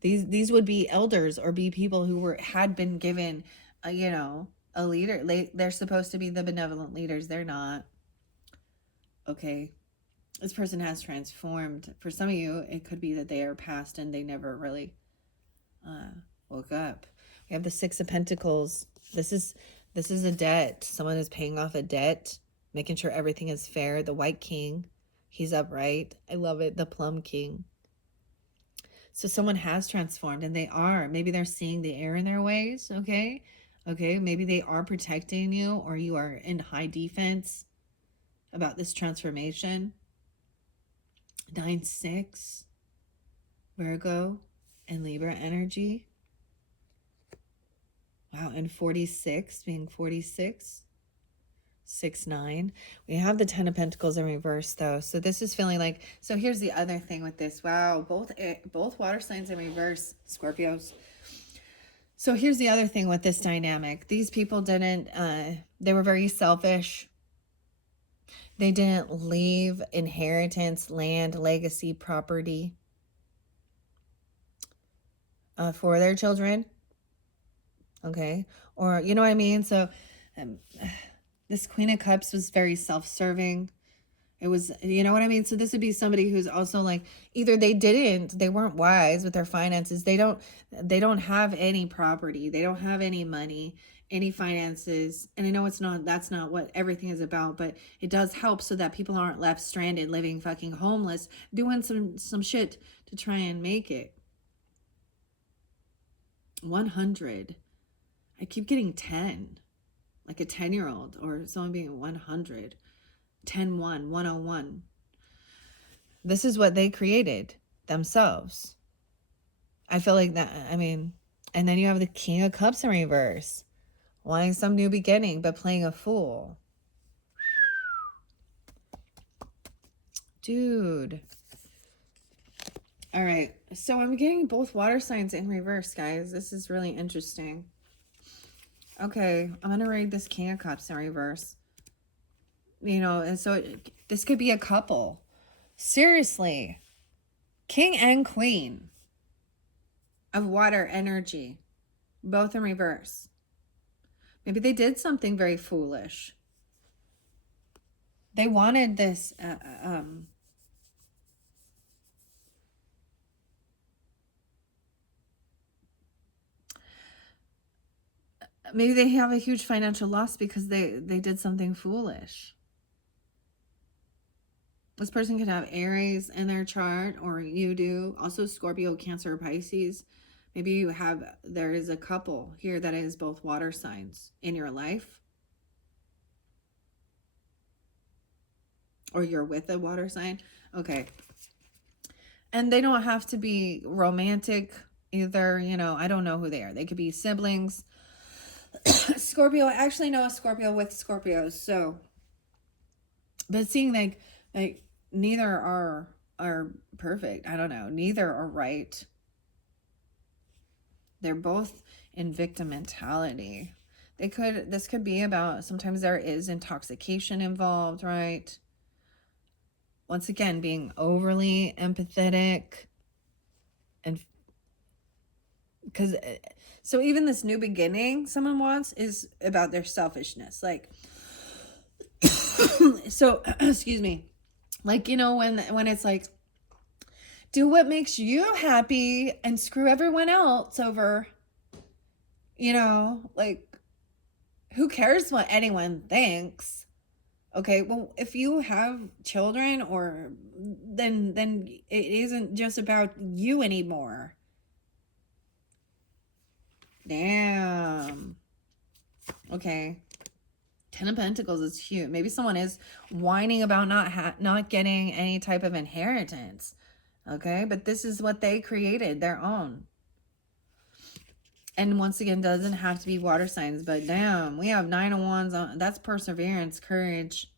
these would be elders or be people who had been given a leader. They're supposed to be the benevolent leaders. They're not. Okay, this person has transformed. For some of you, it could be that they are past and they never really woke up. We have the Six of Pentacles. This is a debt. Someone is paying off a debt, making sure everything is fair. The White King, he's upright. I love it. The Plum King. So someone has transformed and they are. Maybe they're seeing the error in their ways, okay? Okay, maybe they are protecting you or you are in high defense about this transformation. 9-6, Virgo and Libra energy. Wow, and 46, being 46. 6-9. We have the 10 of Pentacles in reverse though. So this is feeling like, so here's the other thing with this. Wow, both water signs in reverse, Scorpios. So here's the other thing with this dynamic. These people didn't, they were very selfish. They didn't leave inheritance, land, legacy, property for their children. Okay. Or, you know what I mean? So this Queen of Cups was very self-serving. It was, you know what I mean? So this would be somebody who's also like, either they weren't wise with their finances. They don't have any property. They don't have any money, any finances. And I know that's not what everything is about, but it does help so that people aren't left stranded, living fucking homeless, doing some shit to try and make it. 100. I keep getting 10, like a 10-year-old or someone being 100. 10-1, 101. This is what they created themselves. I feel like that, and then you have the King of Cups in reverse. Wanting some new beginning, but playing a fool. Dude. All right. So I'm getting both water signs in reverse, guys. This is really interesting. Okay. I'm going to read this King of Cups in reverse. And so this could be a couple. Seriously. King and Queen of water energy. Both in reverse. Maybe they did something very foolish. They wanted this, maybe they have a huge financial loss because they did something foolish. This person could have Aries in their chart, or you do. Also Scorpio, Cancer, Pisces. Maybe there is a couple here that is both water signs in your life. Or you're with a water sign. Okay. And they don't have to be romantic either. I don't know who they are. They could be siblings. Scorpio, I actually know a Scorpio with Scorpios. So, but seeing like neither are perfect. I don't know. Neither are right. They're both in victim mentality. This could be about, sometimes there is intoxication involved, right? Once again, being overly empathetic and because so even this new beginning someone wants is about their selfishness. Like, so, excuse me. Like, you know, when it's like, do what makes you happy and screw everyone else over, you know, like, who cares what anyone thinks? Okay, well, if you have children, or then it isn't just about you anymore. Damn. Okay. 10 of Pentacles is huge. Maybe someone is whining about not getting any type of inheritance. Okay, but this is what they created, their own. And once again, doesn't have to be water signs, but damn, we have 9 of Wands on. That's perseverance, courage.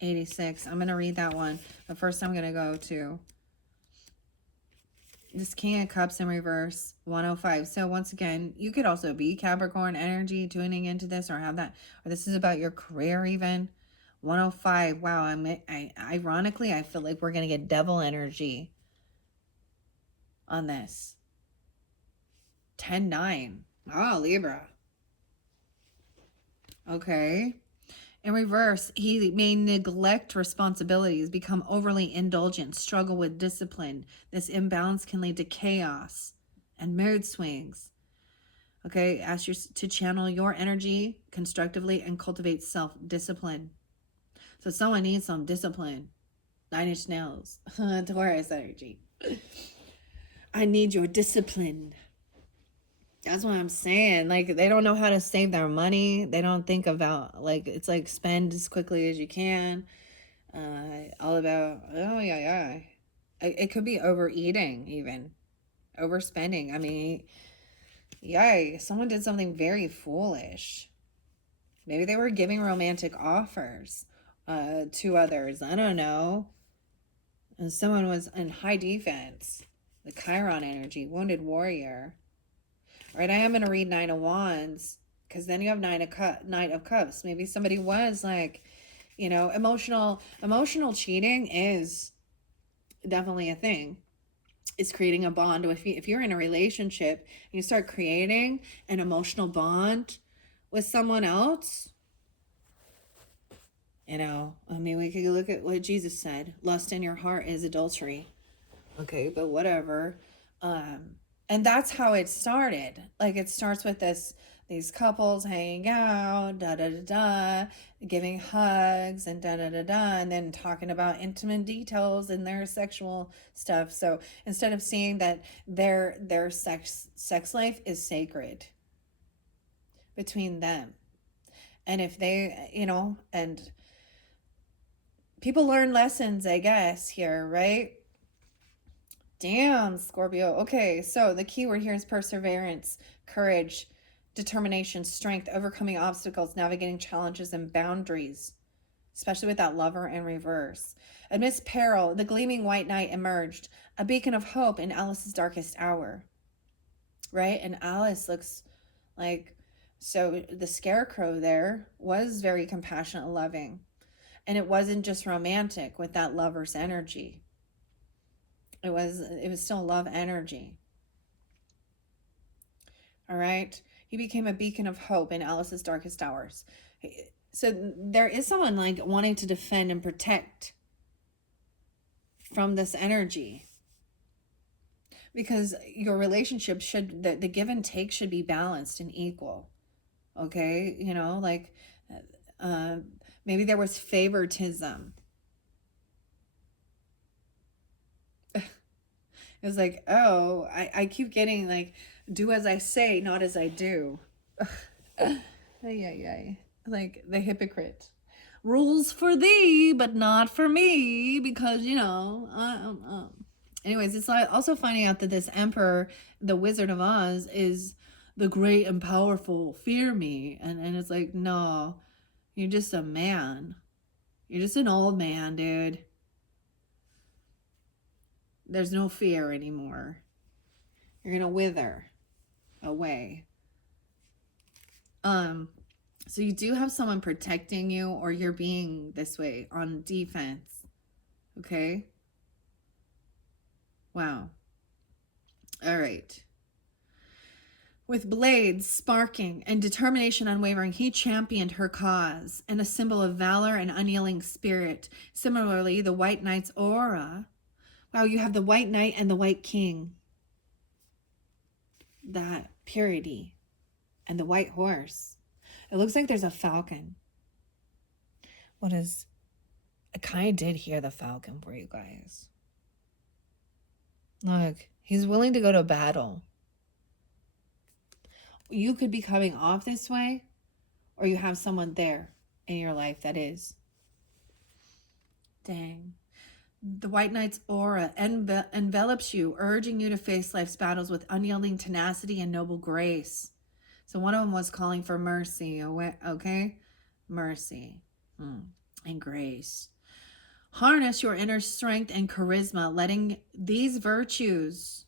86. I'm going to read that one. But first I'm going to go to this King of Cups in reverse, 105. So once again, you could also be Capricorn energy tuning into this, or have that, or this is about your career even. 105. Wow. Ironically, I feel like we're going to get devil energy on this. 10-9. Oh, Libra. Okay. In reverse, he may neglect responsibilities, become overly indulgent, struggle with discipline. This imbalance can lead to chaos and mood swings. Okay, ask you to channel your energy constructively and cultivate self-discipline. So someone needs some discipline. 9-inch nails. Taurus energy. I need your discipline. That's what I'm saying. Like, they don't know how to save their money. They don't think about, like, it's like spend as quickly as you can. All about, oh, yeah. It could be overeating, even. Overspending. I mean, yay. Someone did something very foolish. Maybe they were giving romantic offers to others. I don't know. And someone was in high defense. The Chiron energy. Wounded warrior. All right, I am going to read 9 of Wands, because then you have Knight of Cups. Maybe somebody was like, you know, emotional cheating is definitely a thing. It's creating a bond. If you're in a relationship and you start creating an emotional bond with someone else, you know, I mean, we could look at what Jesus said. Lust in your heart is adultery. Okay, but whatever. And that's how it started. Like, it starts with these couples hanging out, giving hugs and and then talking about intimate details and their sexual stuff. So instead of seeing that their sex life is sacred between them, and if they, you know, and people learn lessons, I guess, here, right? Damn, Scorpio. Okay, so the key word here is perseverance, courage, determination, strength, overcoming obstacles, navigating challenges and boundaries, especially with that Lover in reverse. Amidst peril, the gleaming white knight emerged, a beacon of hope in Alice's darkest hour. Right? And Alice looks like, so the scarecrow there was very compassionate and loving. And it wasn't just romantic with that lover's energy. It was still love energy. All right. He became a beacon of hope in Alice's darkest hours. So there is someone like wanting to defend and protect from this energy, because your relationship should, the give and take should be balanced and equal. Okay. You know, like maybe there was favoritism. It was like, oh, I keep getting like, do as I say, not as I do. Like the hypocrite. Rules for thee, but not for me, because, you know. Anyways, it's like also finding out that this emperor, the Wizard of Oz, is the great and powerful. Fear me. And it's like, no, you're just a man. You're just an old man, dude. There's no fear anymore. You're going to wither away. So you do have someone protecting you, or you're being this way on defense. Okay? Wow. All right. With blades sparking and determination unwavering, he championed her cause, and a symbol of valor and unyielding spirit. Similarly, the White Knight's aura. Wow, you have the White Knight and the White King. That purity. And the White Horse. It looks like there's a falcon. What is... I kind of did hear the falcon for you guys. Look, he's willing to go to battle. You could be coming off this way, or you have someone there in your life that is. Dang. The White Knight's aura envelops you, urging you to face life's battles with unyielding tenacity and noble grace. So one of them was calling for mercy, okay? Mercy and grace. Harness your inner strength and charisma, letting these virtues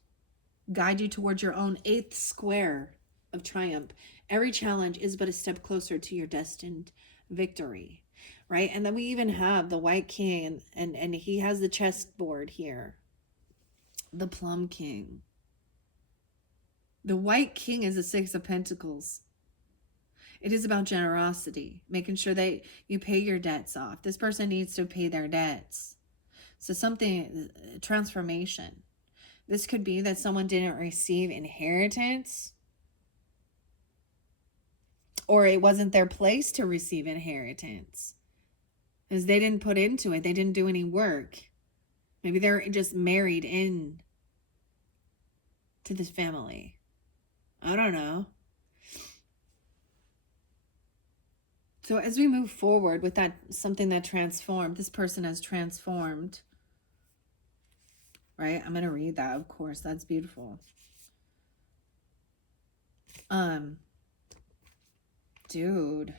guide you towards your own 8th square of triumph. Every challenge is but a step closer to your destined victory, right? And then we even have the White King, and he has the chessboard here. The Plum King. The White King is the 6 of Pentacles. It is about generosity, making sure that you pay your debts off. This person needs to pay their debts. So something, transformation. This could be that someone didn't receive inheritance, or it wasn't their place to receive inheritance because they didn't put into it. They didn't do any work. Maybe they're just married in to this family. I don't know. So as we move forward with that, something that transformed, this person has transformed, right? I'm going to read that, of course. That's beautiful. Dude.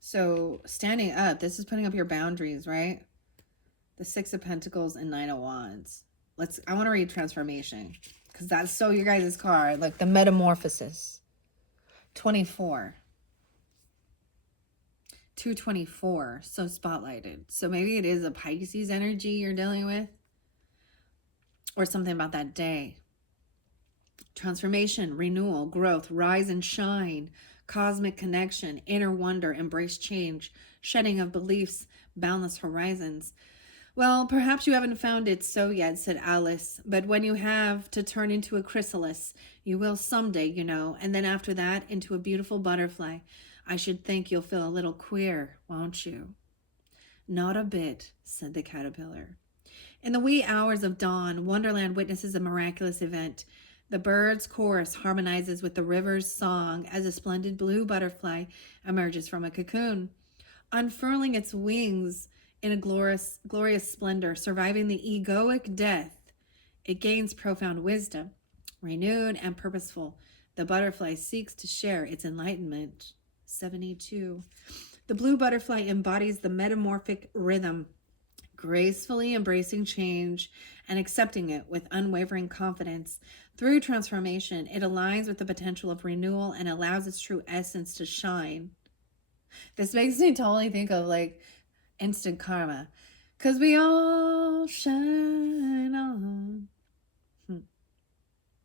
So standing up, this is putting up your boundaries, right? The 6 of Pentacles and 9 of Wands. I want to read transformation because that's so your guys' card. Like the metamorphosis. 24. 224. So spotlighted. So maybe it is a Pisces energy you're dealing with. Or something about that day. Transformation, renewal, growth, rise and shine. Cosmic connection, inner wonder, embrace change, shedding of beliefs, boundless horizons. Well, perhaps you haven't found it so yet, said Alice, but when you have to turn into a chrysalis, you will someday, you know, and then after that, into a beautiful butterfly. I should think you'll feel a little queer, won't you? Not a bit, said the caterpillar. In the wee hours of dawn, Wonderland witnesses a miraculous event. The bird's chorus harmonizes with the river's song as a splendid blue butterfly emerges from a cocoon, unfurling its wings in a glorious splendor, surviving the egoic death. It gains profound wisdom, renewed and purposeful. The butterfly seeks to share its enlightenment. 72. The blue butterfly embodies the metamorphic rhythm, gracefully embracing change and accepting it with unwavering confidence. Through transformation, it aligns with the potential of renewal and allows its true essence to shine. This makes me totally think of like instant karma. 'Cause we all shine on.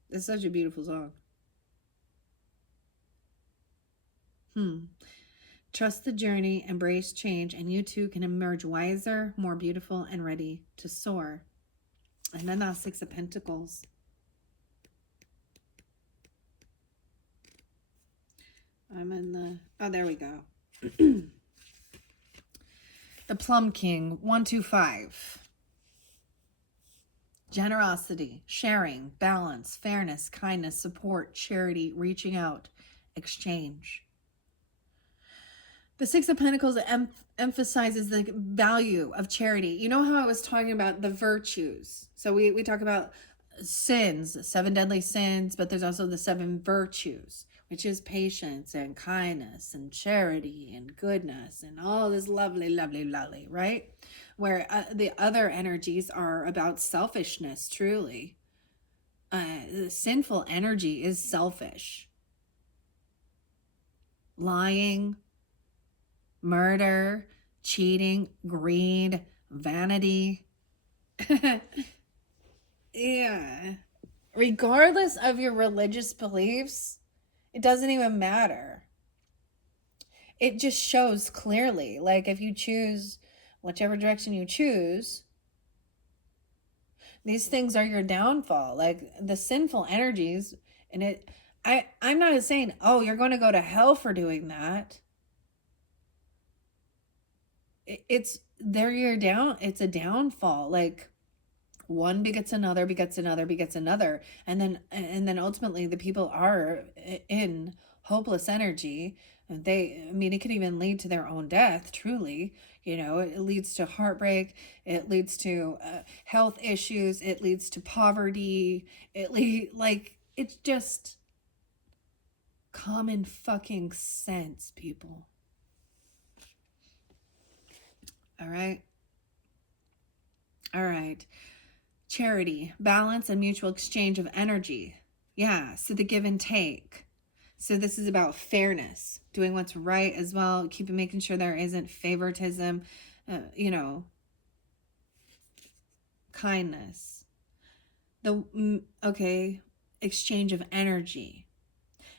It's such a beautiful song. Trust the journey, embrace change, and you too can emerge wiser, more beautiful, and ready to soar. And then that 6 of Pentacles. I'm in the... Oh, there we go. The Plum King, 125. Generosity, sharing, balance, fairness, kindness, support, charity, reaching out, exchange. The 6 of Pentacles emphasizes the value of charity. You know how I was talking about the virtues? So we talk about sins, 7 deadly sins, but there's also the 7 virtues, which is patience and kindness and charity and goodness and all this lovely, lovely, lovely, right? Where the other energies are about selfishness, truly. The sinful energy is selfish. Lying, murder, cheating, greed, vanity. Yeah. regardless of your religious beliefs, it doesn't even matter. It just shows clearly. Like, if you choose whichever direction you choose, these things are your downfall. Like, the sinful energies, and I'm not saying, oh, you're going to go to hell for doing that. They're your down. It's a downfall. Like, one begets another, begets another, begets another, and then ultimately the people are in hopeless energy. I mean, it could even lead to their own death. Truly, it leads to heartbreak. It leads to health issues. It leads to poverty. Like, it's just common fucking sense, people. All right. All right. Charity, balance, and mutual exchange of energy. Yeah, so the give and take. So this is about fairness, doing what's right as well, making sure there isn't favoritism, kindness. Exchange of energy.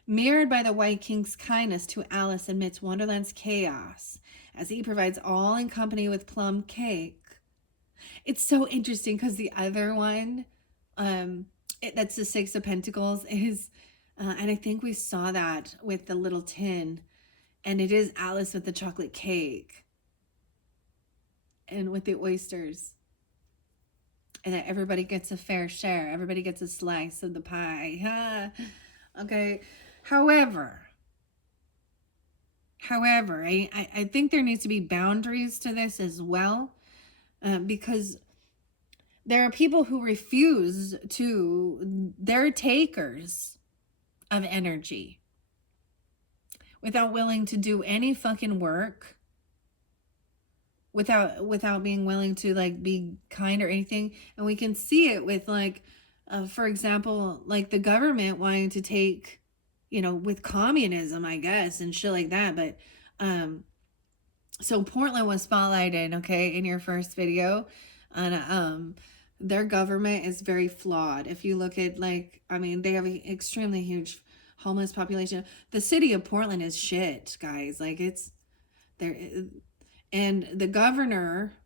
Mirrored by the White King's kindness to Alice amidst Wonderland's chaos, as he provides all in company with plum cake. It's so interesting because the other one, that's the Six of Pentacles, is, and I think we saw that with the little tin, and it is Alice with the chocolate cake and with the oysters, and that everybody gets a fair share. Everybody gets a slice of the pie. Okay. However, I think there needs to be boundaries to this as well, because there are people who refuse to, they're takers of energy without willing to do any fucking work, without being willing to like be kind or anything. And we can see it with like, for example, like the government wanting to take, with communism, I guess, and shit like that. But so Portland was spotlighted, okay, in your first video, and their government is very flawed. If you look at, like, I mean, they have an extremely huge homeless population. The city of Portland is shit, guys. Like, it's there. And the governor,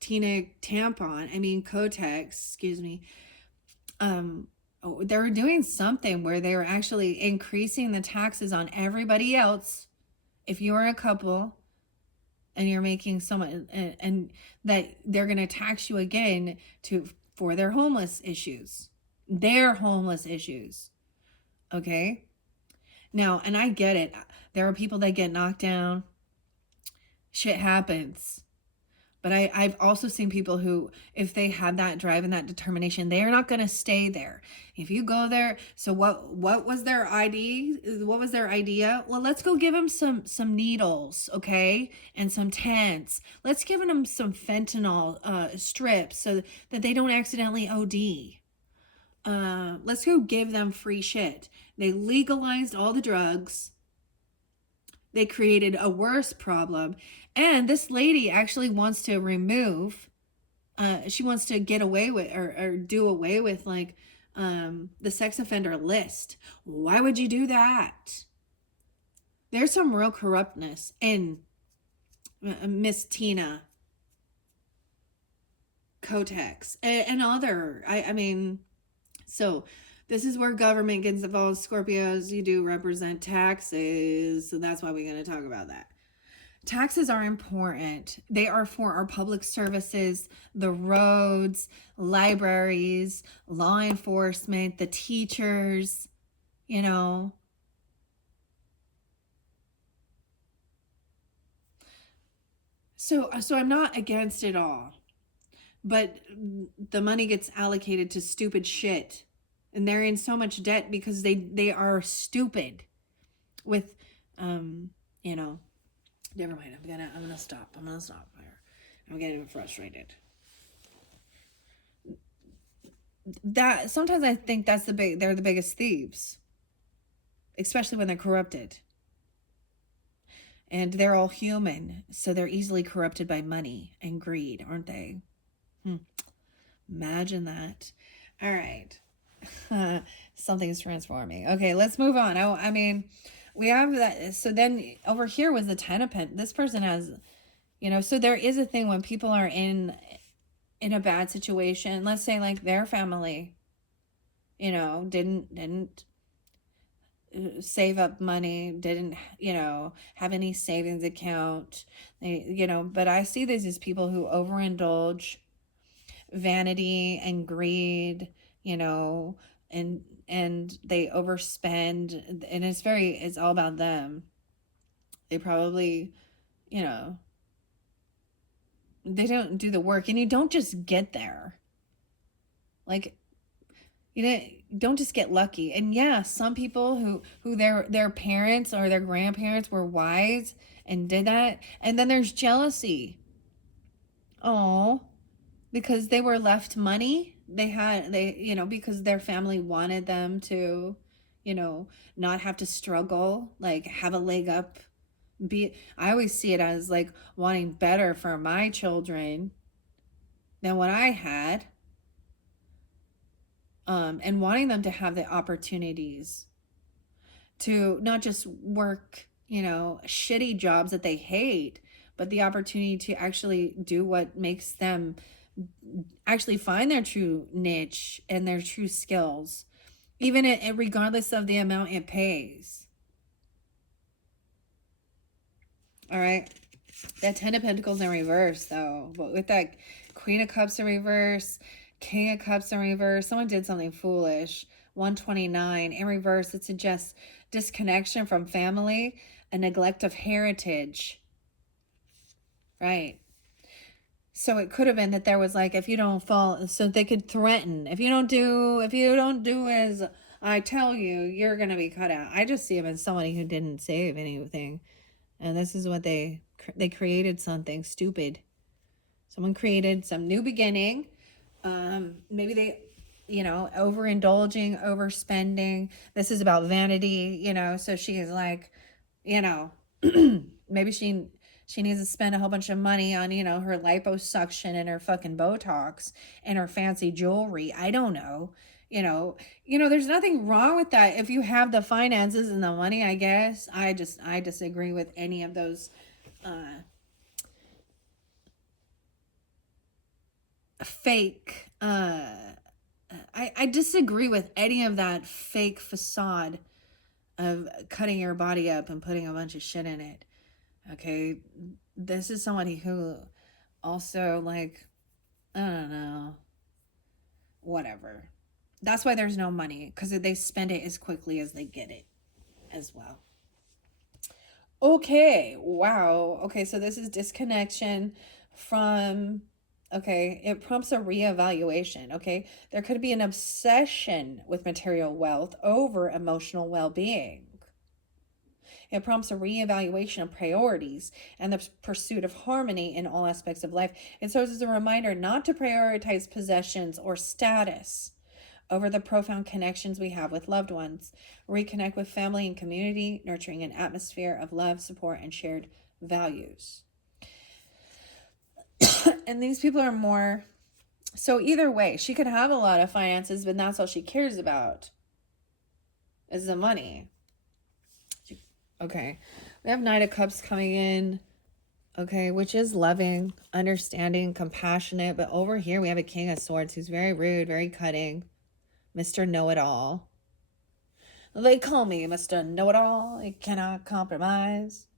Tina Kotex, excuse me, they were doing something where they were actually increasing the taxes on everybody else. If you're a couple and you're making so much, and that they're going to tax you again for their homeless issues. Okay. Now, and I get it. There are people that get knocked down. Shit happens. But I've also seen people who, if they have that drive and that determination, they are not going to stay there. If you go there, so what was their ID? What was their idea? Well, let's go give them some needles, okay? And some tents. Let's give them some fentanyl strips so that they don't accidentally OD. Let's go give them free shit. They legalized all the drugs. They created a worse problem. And this lady actually wants to remove, she wants to get away with, or do away with, like, the sex offender list. Why would you do that? There's some real corruptness in Miss Tina Kotex and other, I mean, so this is where government gets involved. Scorpios, you do represent taxes, so that's why we're going to talk about that. Taxes are important. They are for our public services, the roads, libraries, law enforcement, the teachers, So I'm not against it all, but the money gets allocated to stupid shit. And they're in so much debt because they are stupid with, never mind. I'm gonna stop. I'm getting frustrated. That sometimes I think they're the biggest thieves, especially when they're corrupted. And they're all human, so they're easily corrupted by money and greed, aren't they? Imagine that. All right. Something's transforming. Okay, let's move on. I mean, we have that. So then over here was the 10 of Pentacles. This person has, so there is a thing when people are in a bad situation. Let's say like their family, didn't save up money, didn't, have any savings account. But I see these as people who overindulge, vanity and greed, and they overspend, and it's all about them. They probably, you know, they don't do the work, and you don't just get there. Like, don't just get lucky. And yeah, some people who their parents or their grandparents were wise and did that, and then there's jealousy. Oh, because they were left money. Because their family wanted them to, not have to struggle, like have a leg up. I always see it as like wanting better for my children than what I had. And wanting them to have the opportunities to not just work, shitty jobs that they hate, but the opportunity to actually do what makes them actually find their true niche and their true skills, even regardless of the amount it pays. All right. That 10 of Pentacles in reverse, though, but with that Queen of Cups in reverse, King of Cups in reverse, someone did something foolish. 129 in reverse, it suggests disconnection from family, a neglect of heritage. Right. So it could have been that there was like, if you don't fall, so they could threaten, if you don't do as I tell you, you're going to be cut out. I just see him as somebody who didn't save anything. And this is what they created, something stupid. Someone created some new beginning. Maybe they, overindulging, overspending. This is about vanity, so she is like, maybe she needs to spend a whole bunch of money on, her liposuction and her fucking Botox and her fancy jewelry. I don't know. There's nothing wrong with that if you have the finances and the money, I guess. I disagree with any of those fake I disagree with any of that fake facade of cutting your body up and putting a bunch of shit in it. Okay, this is somebody who also, like, I don't know, whatever. That's why there's no money, because they spend it as quickly as they get it as well. Okay, wow. Okay, so this is disconnection from, okay, it prompts a reevaluation. Okay, there could be an obsession with material wealth over emotional well-being. It prompts a reevaluation of priorities and the pursuit of harmony in all aspects of life. It serves as a reminder not to prioritize possessions or status over the profound connections we have with loved ones. Reconnect with family and community, nurturing an atmosphere of love, support, and shared values. And these people are more... So either way, she could have a lot of finances, but that's all she cares about is the money. Okay, we have Knight of Cups coming in, okay, which is loving, understanding, compassionate. But over here, we have a King of Swords who's very rude, very cutting, Mr. Know-It-All. They call me Mr. Know-It-All. I cannot compromise.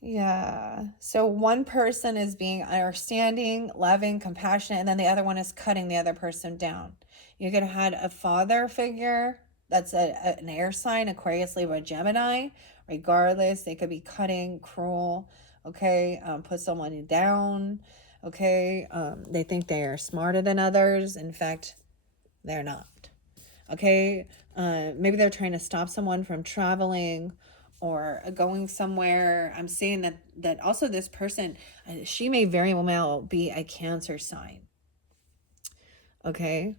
Yeah. So one person is being understanding, loving, compassionate, and then the other one is cutting the other person down. You could have had a father figure that's an air sign, Aquarius, Libra, Gemini. Regardless, they could be cutting, cruel, okay, put someone down, okay. They think they are smarter than others. In fact, they're not. Okay, maybe they're trying to stop someone from traveling or going somewhere. I'm seeing that also this person, she may very well be a Cancer sign. Okay,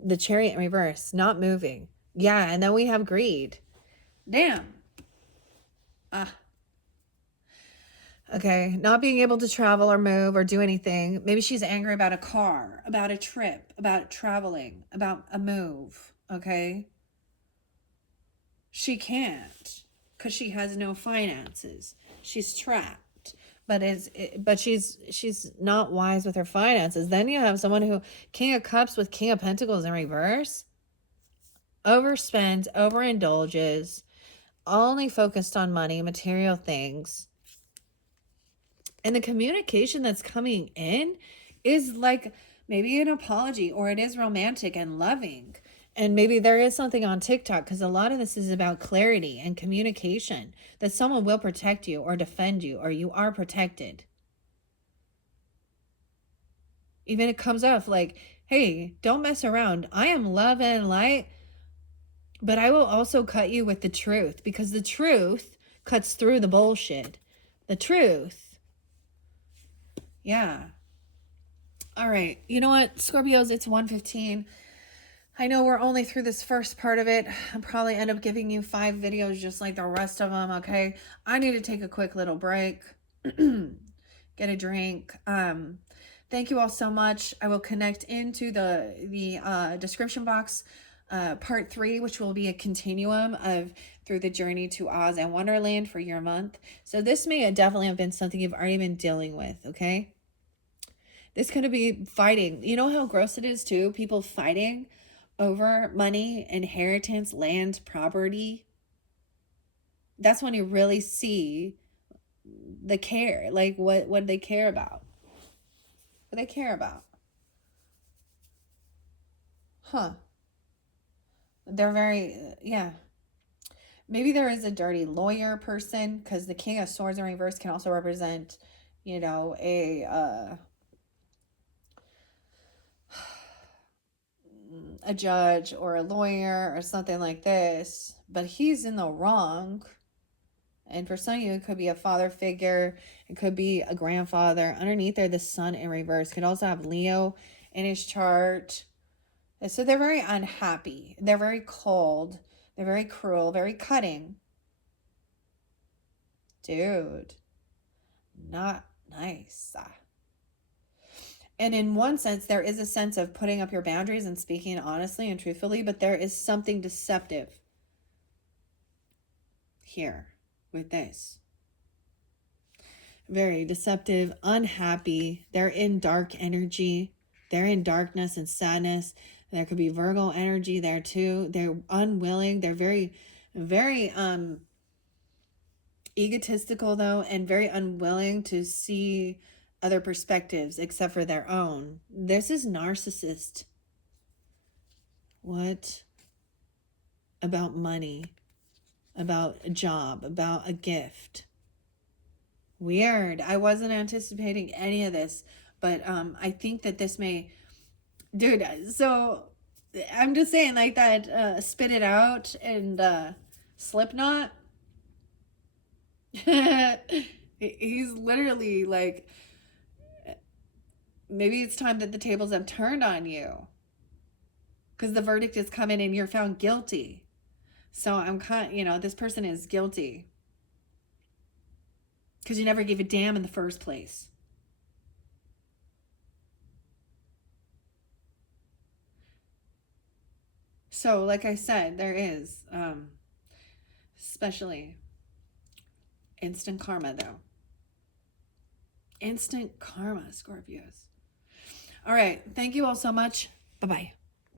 the Chariot in reverse, not moving. Yeah, and then we have greed. Damn. Okay, not being able to travel or move or do anything. Maybe she's angry about a car, about a trip, about traveling, about a move. Okay, she can't because she has no finances. She's trapped. But she's not wise with her finances. Then you have someone who, King of Cups with King of Pentacles in reverse, overspends, overindulges, only focused on money, material things. And the communication that's coming in is like maybe an apology, or it is romantic and loving. And maybe there is something on TikTok, because a lot of this is about clarity and communication, that someone will protect you or defend you, or you are protected. Even it comes off like, hey, don't mess around. I am love and light, but I will also cut you with the truth, because the truth cuts through the bullshit. The truth. Yeah. All right. You know what, Scorpios, it's 1:15. I know we're only through this first part of it. I'll probably end up giving you 5 videos just like the rest of them, okay? I need to take a quick little break. Get a drink. Thank you all so much. I will connect into the description box part 3, which will be a continuum of through the journey to Oz and Wonderland for your month. So this may definitely have been something you've already been dealing with, okay? This could be fighting. You know how gross it is too? People fighting over money, inheritance, land, property. That's when you really see the care. Like what they care about. What they care about. Huh. They're very, yeah. Maybe there is a dirty lawyer person, because the King of Swords in reverse can also represent, you know, a judge or a lawyer or something like this, but he's in the wrong. And for some of you, it could be a father figure. It could be a grandfather. Underneath there, the sun in reverse. Could also have Leo in his chart. And so they're very unhappy. They're very cold. They're very cruel, very cutting. Dude, not nice. And in one sense, there is a sense of putting up your boundaries and speaking honestly and truthfully, but there is something deceptive here with this. Very deceptive, unhappy. They're in dark energy. They're in darkness and sadness. There could be Virgo energy there too. They're unwilling. They're very, very egotistical though, and very unwilling to see other perspectives except for their own. This is narcissist. What about money? About a job? About a gift? Weird. I wasn't anticipating any of this, but I think that this may, dude, so I'm just saying, like that Spit It Out and Slipknot. He's literally like, maybe it's time that the tables have turned on you, because the verdict is coming and you're found guilty. So I'm this person is guilty because you never gave a damn in the first place. So like I said, there is especially instant karma though. Instant karma, Scorpios. All right. Thank you all so much. Bye-bye.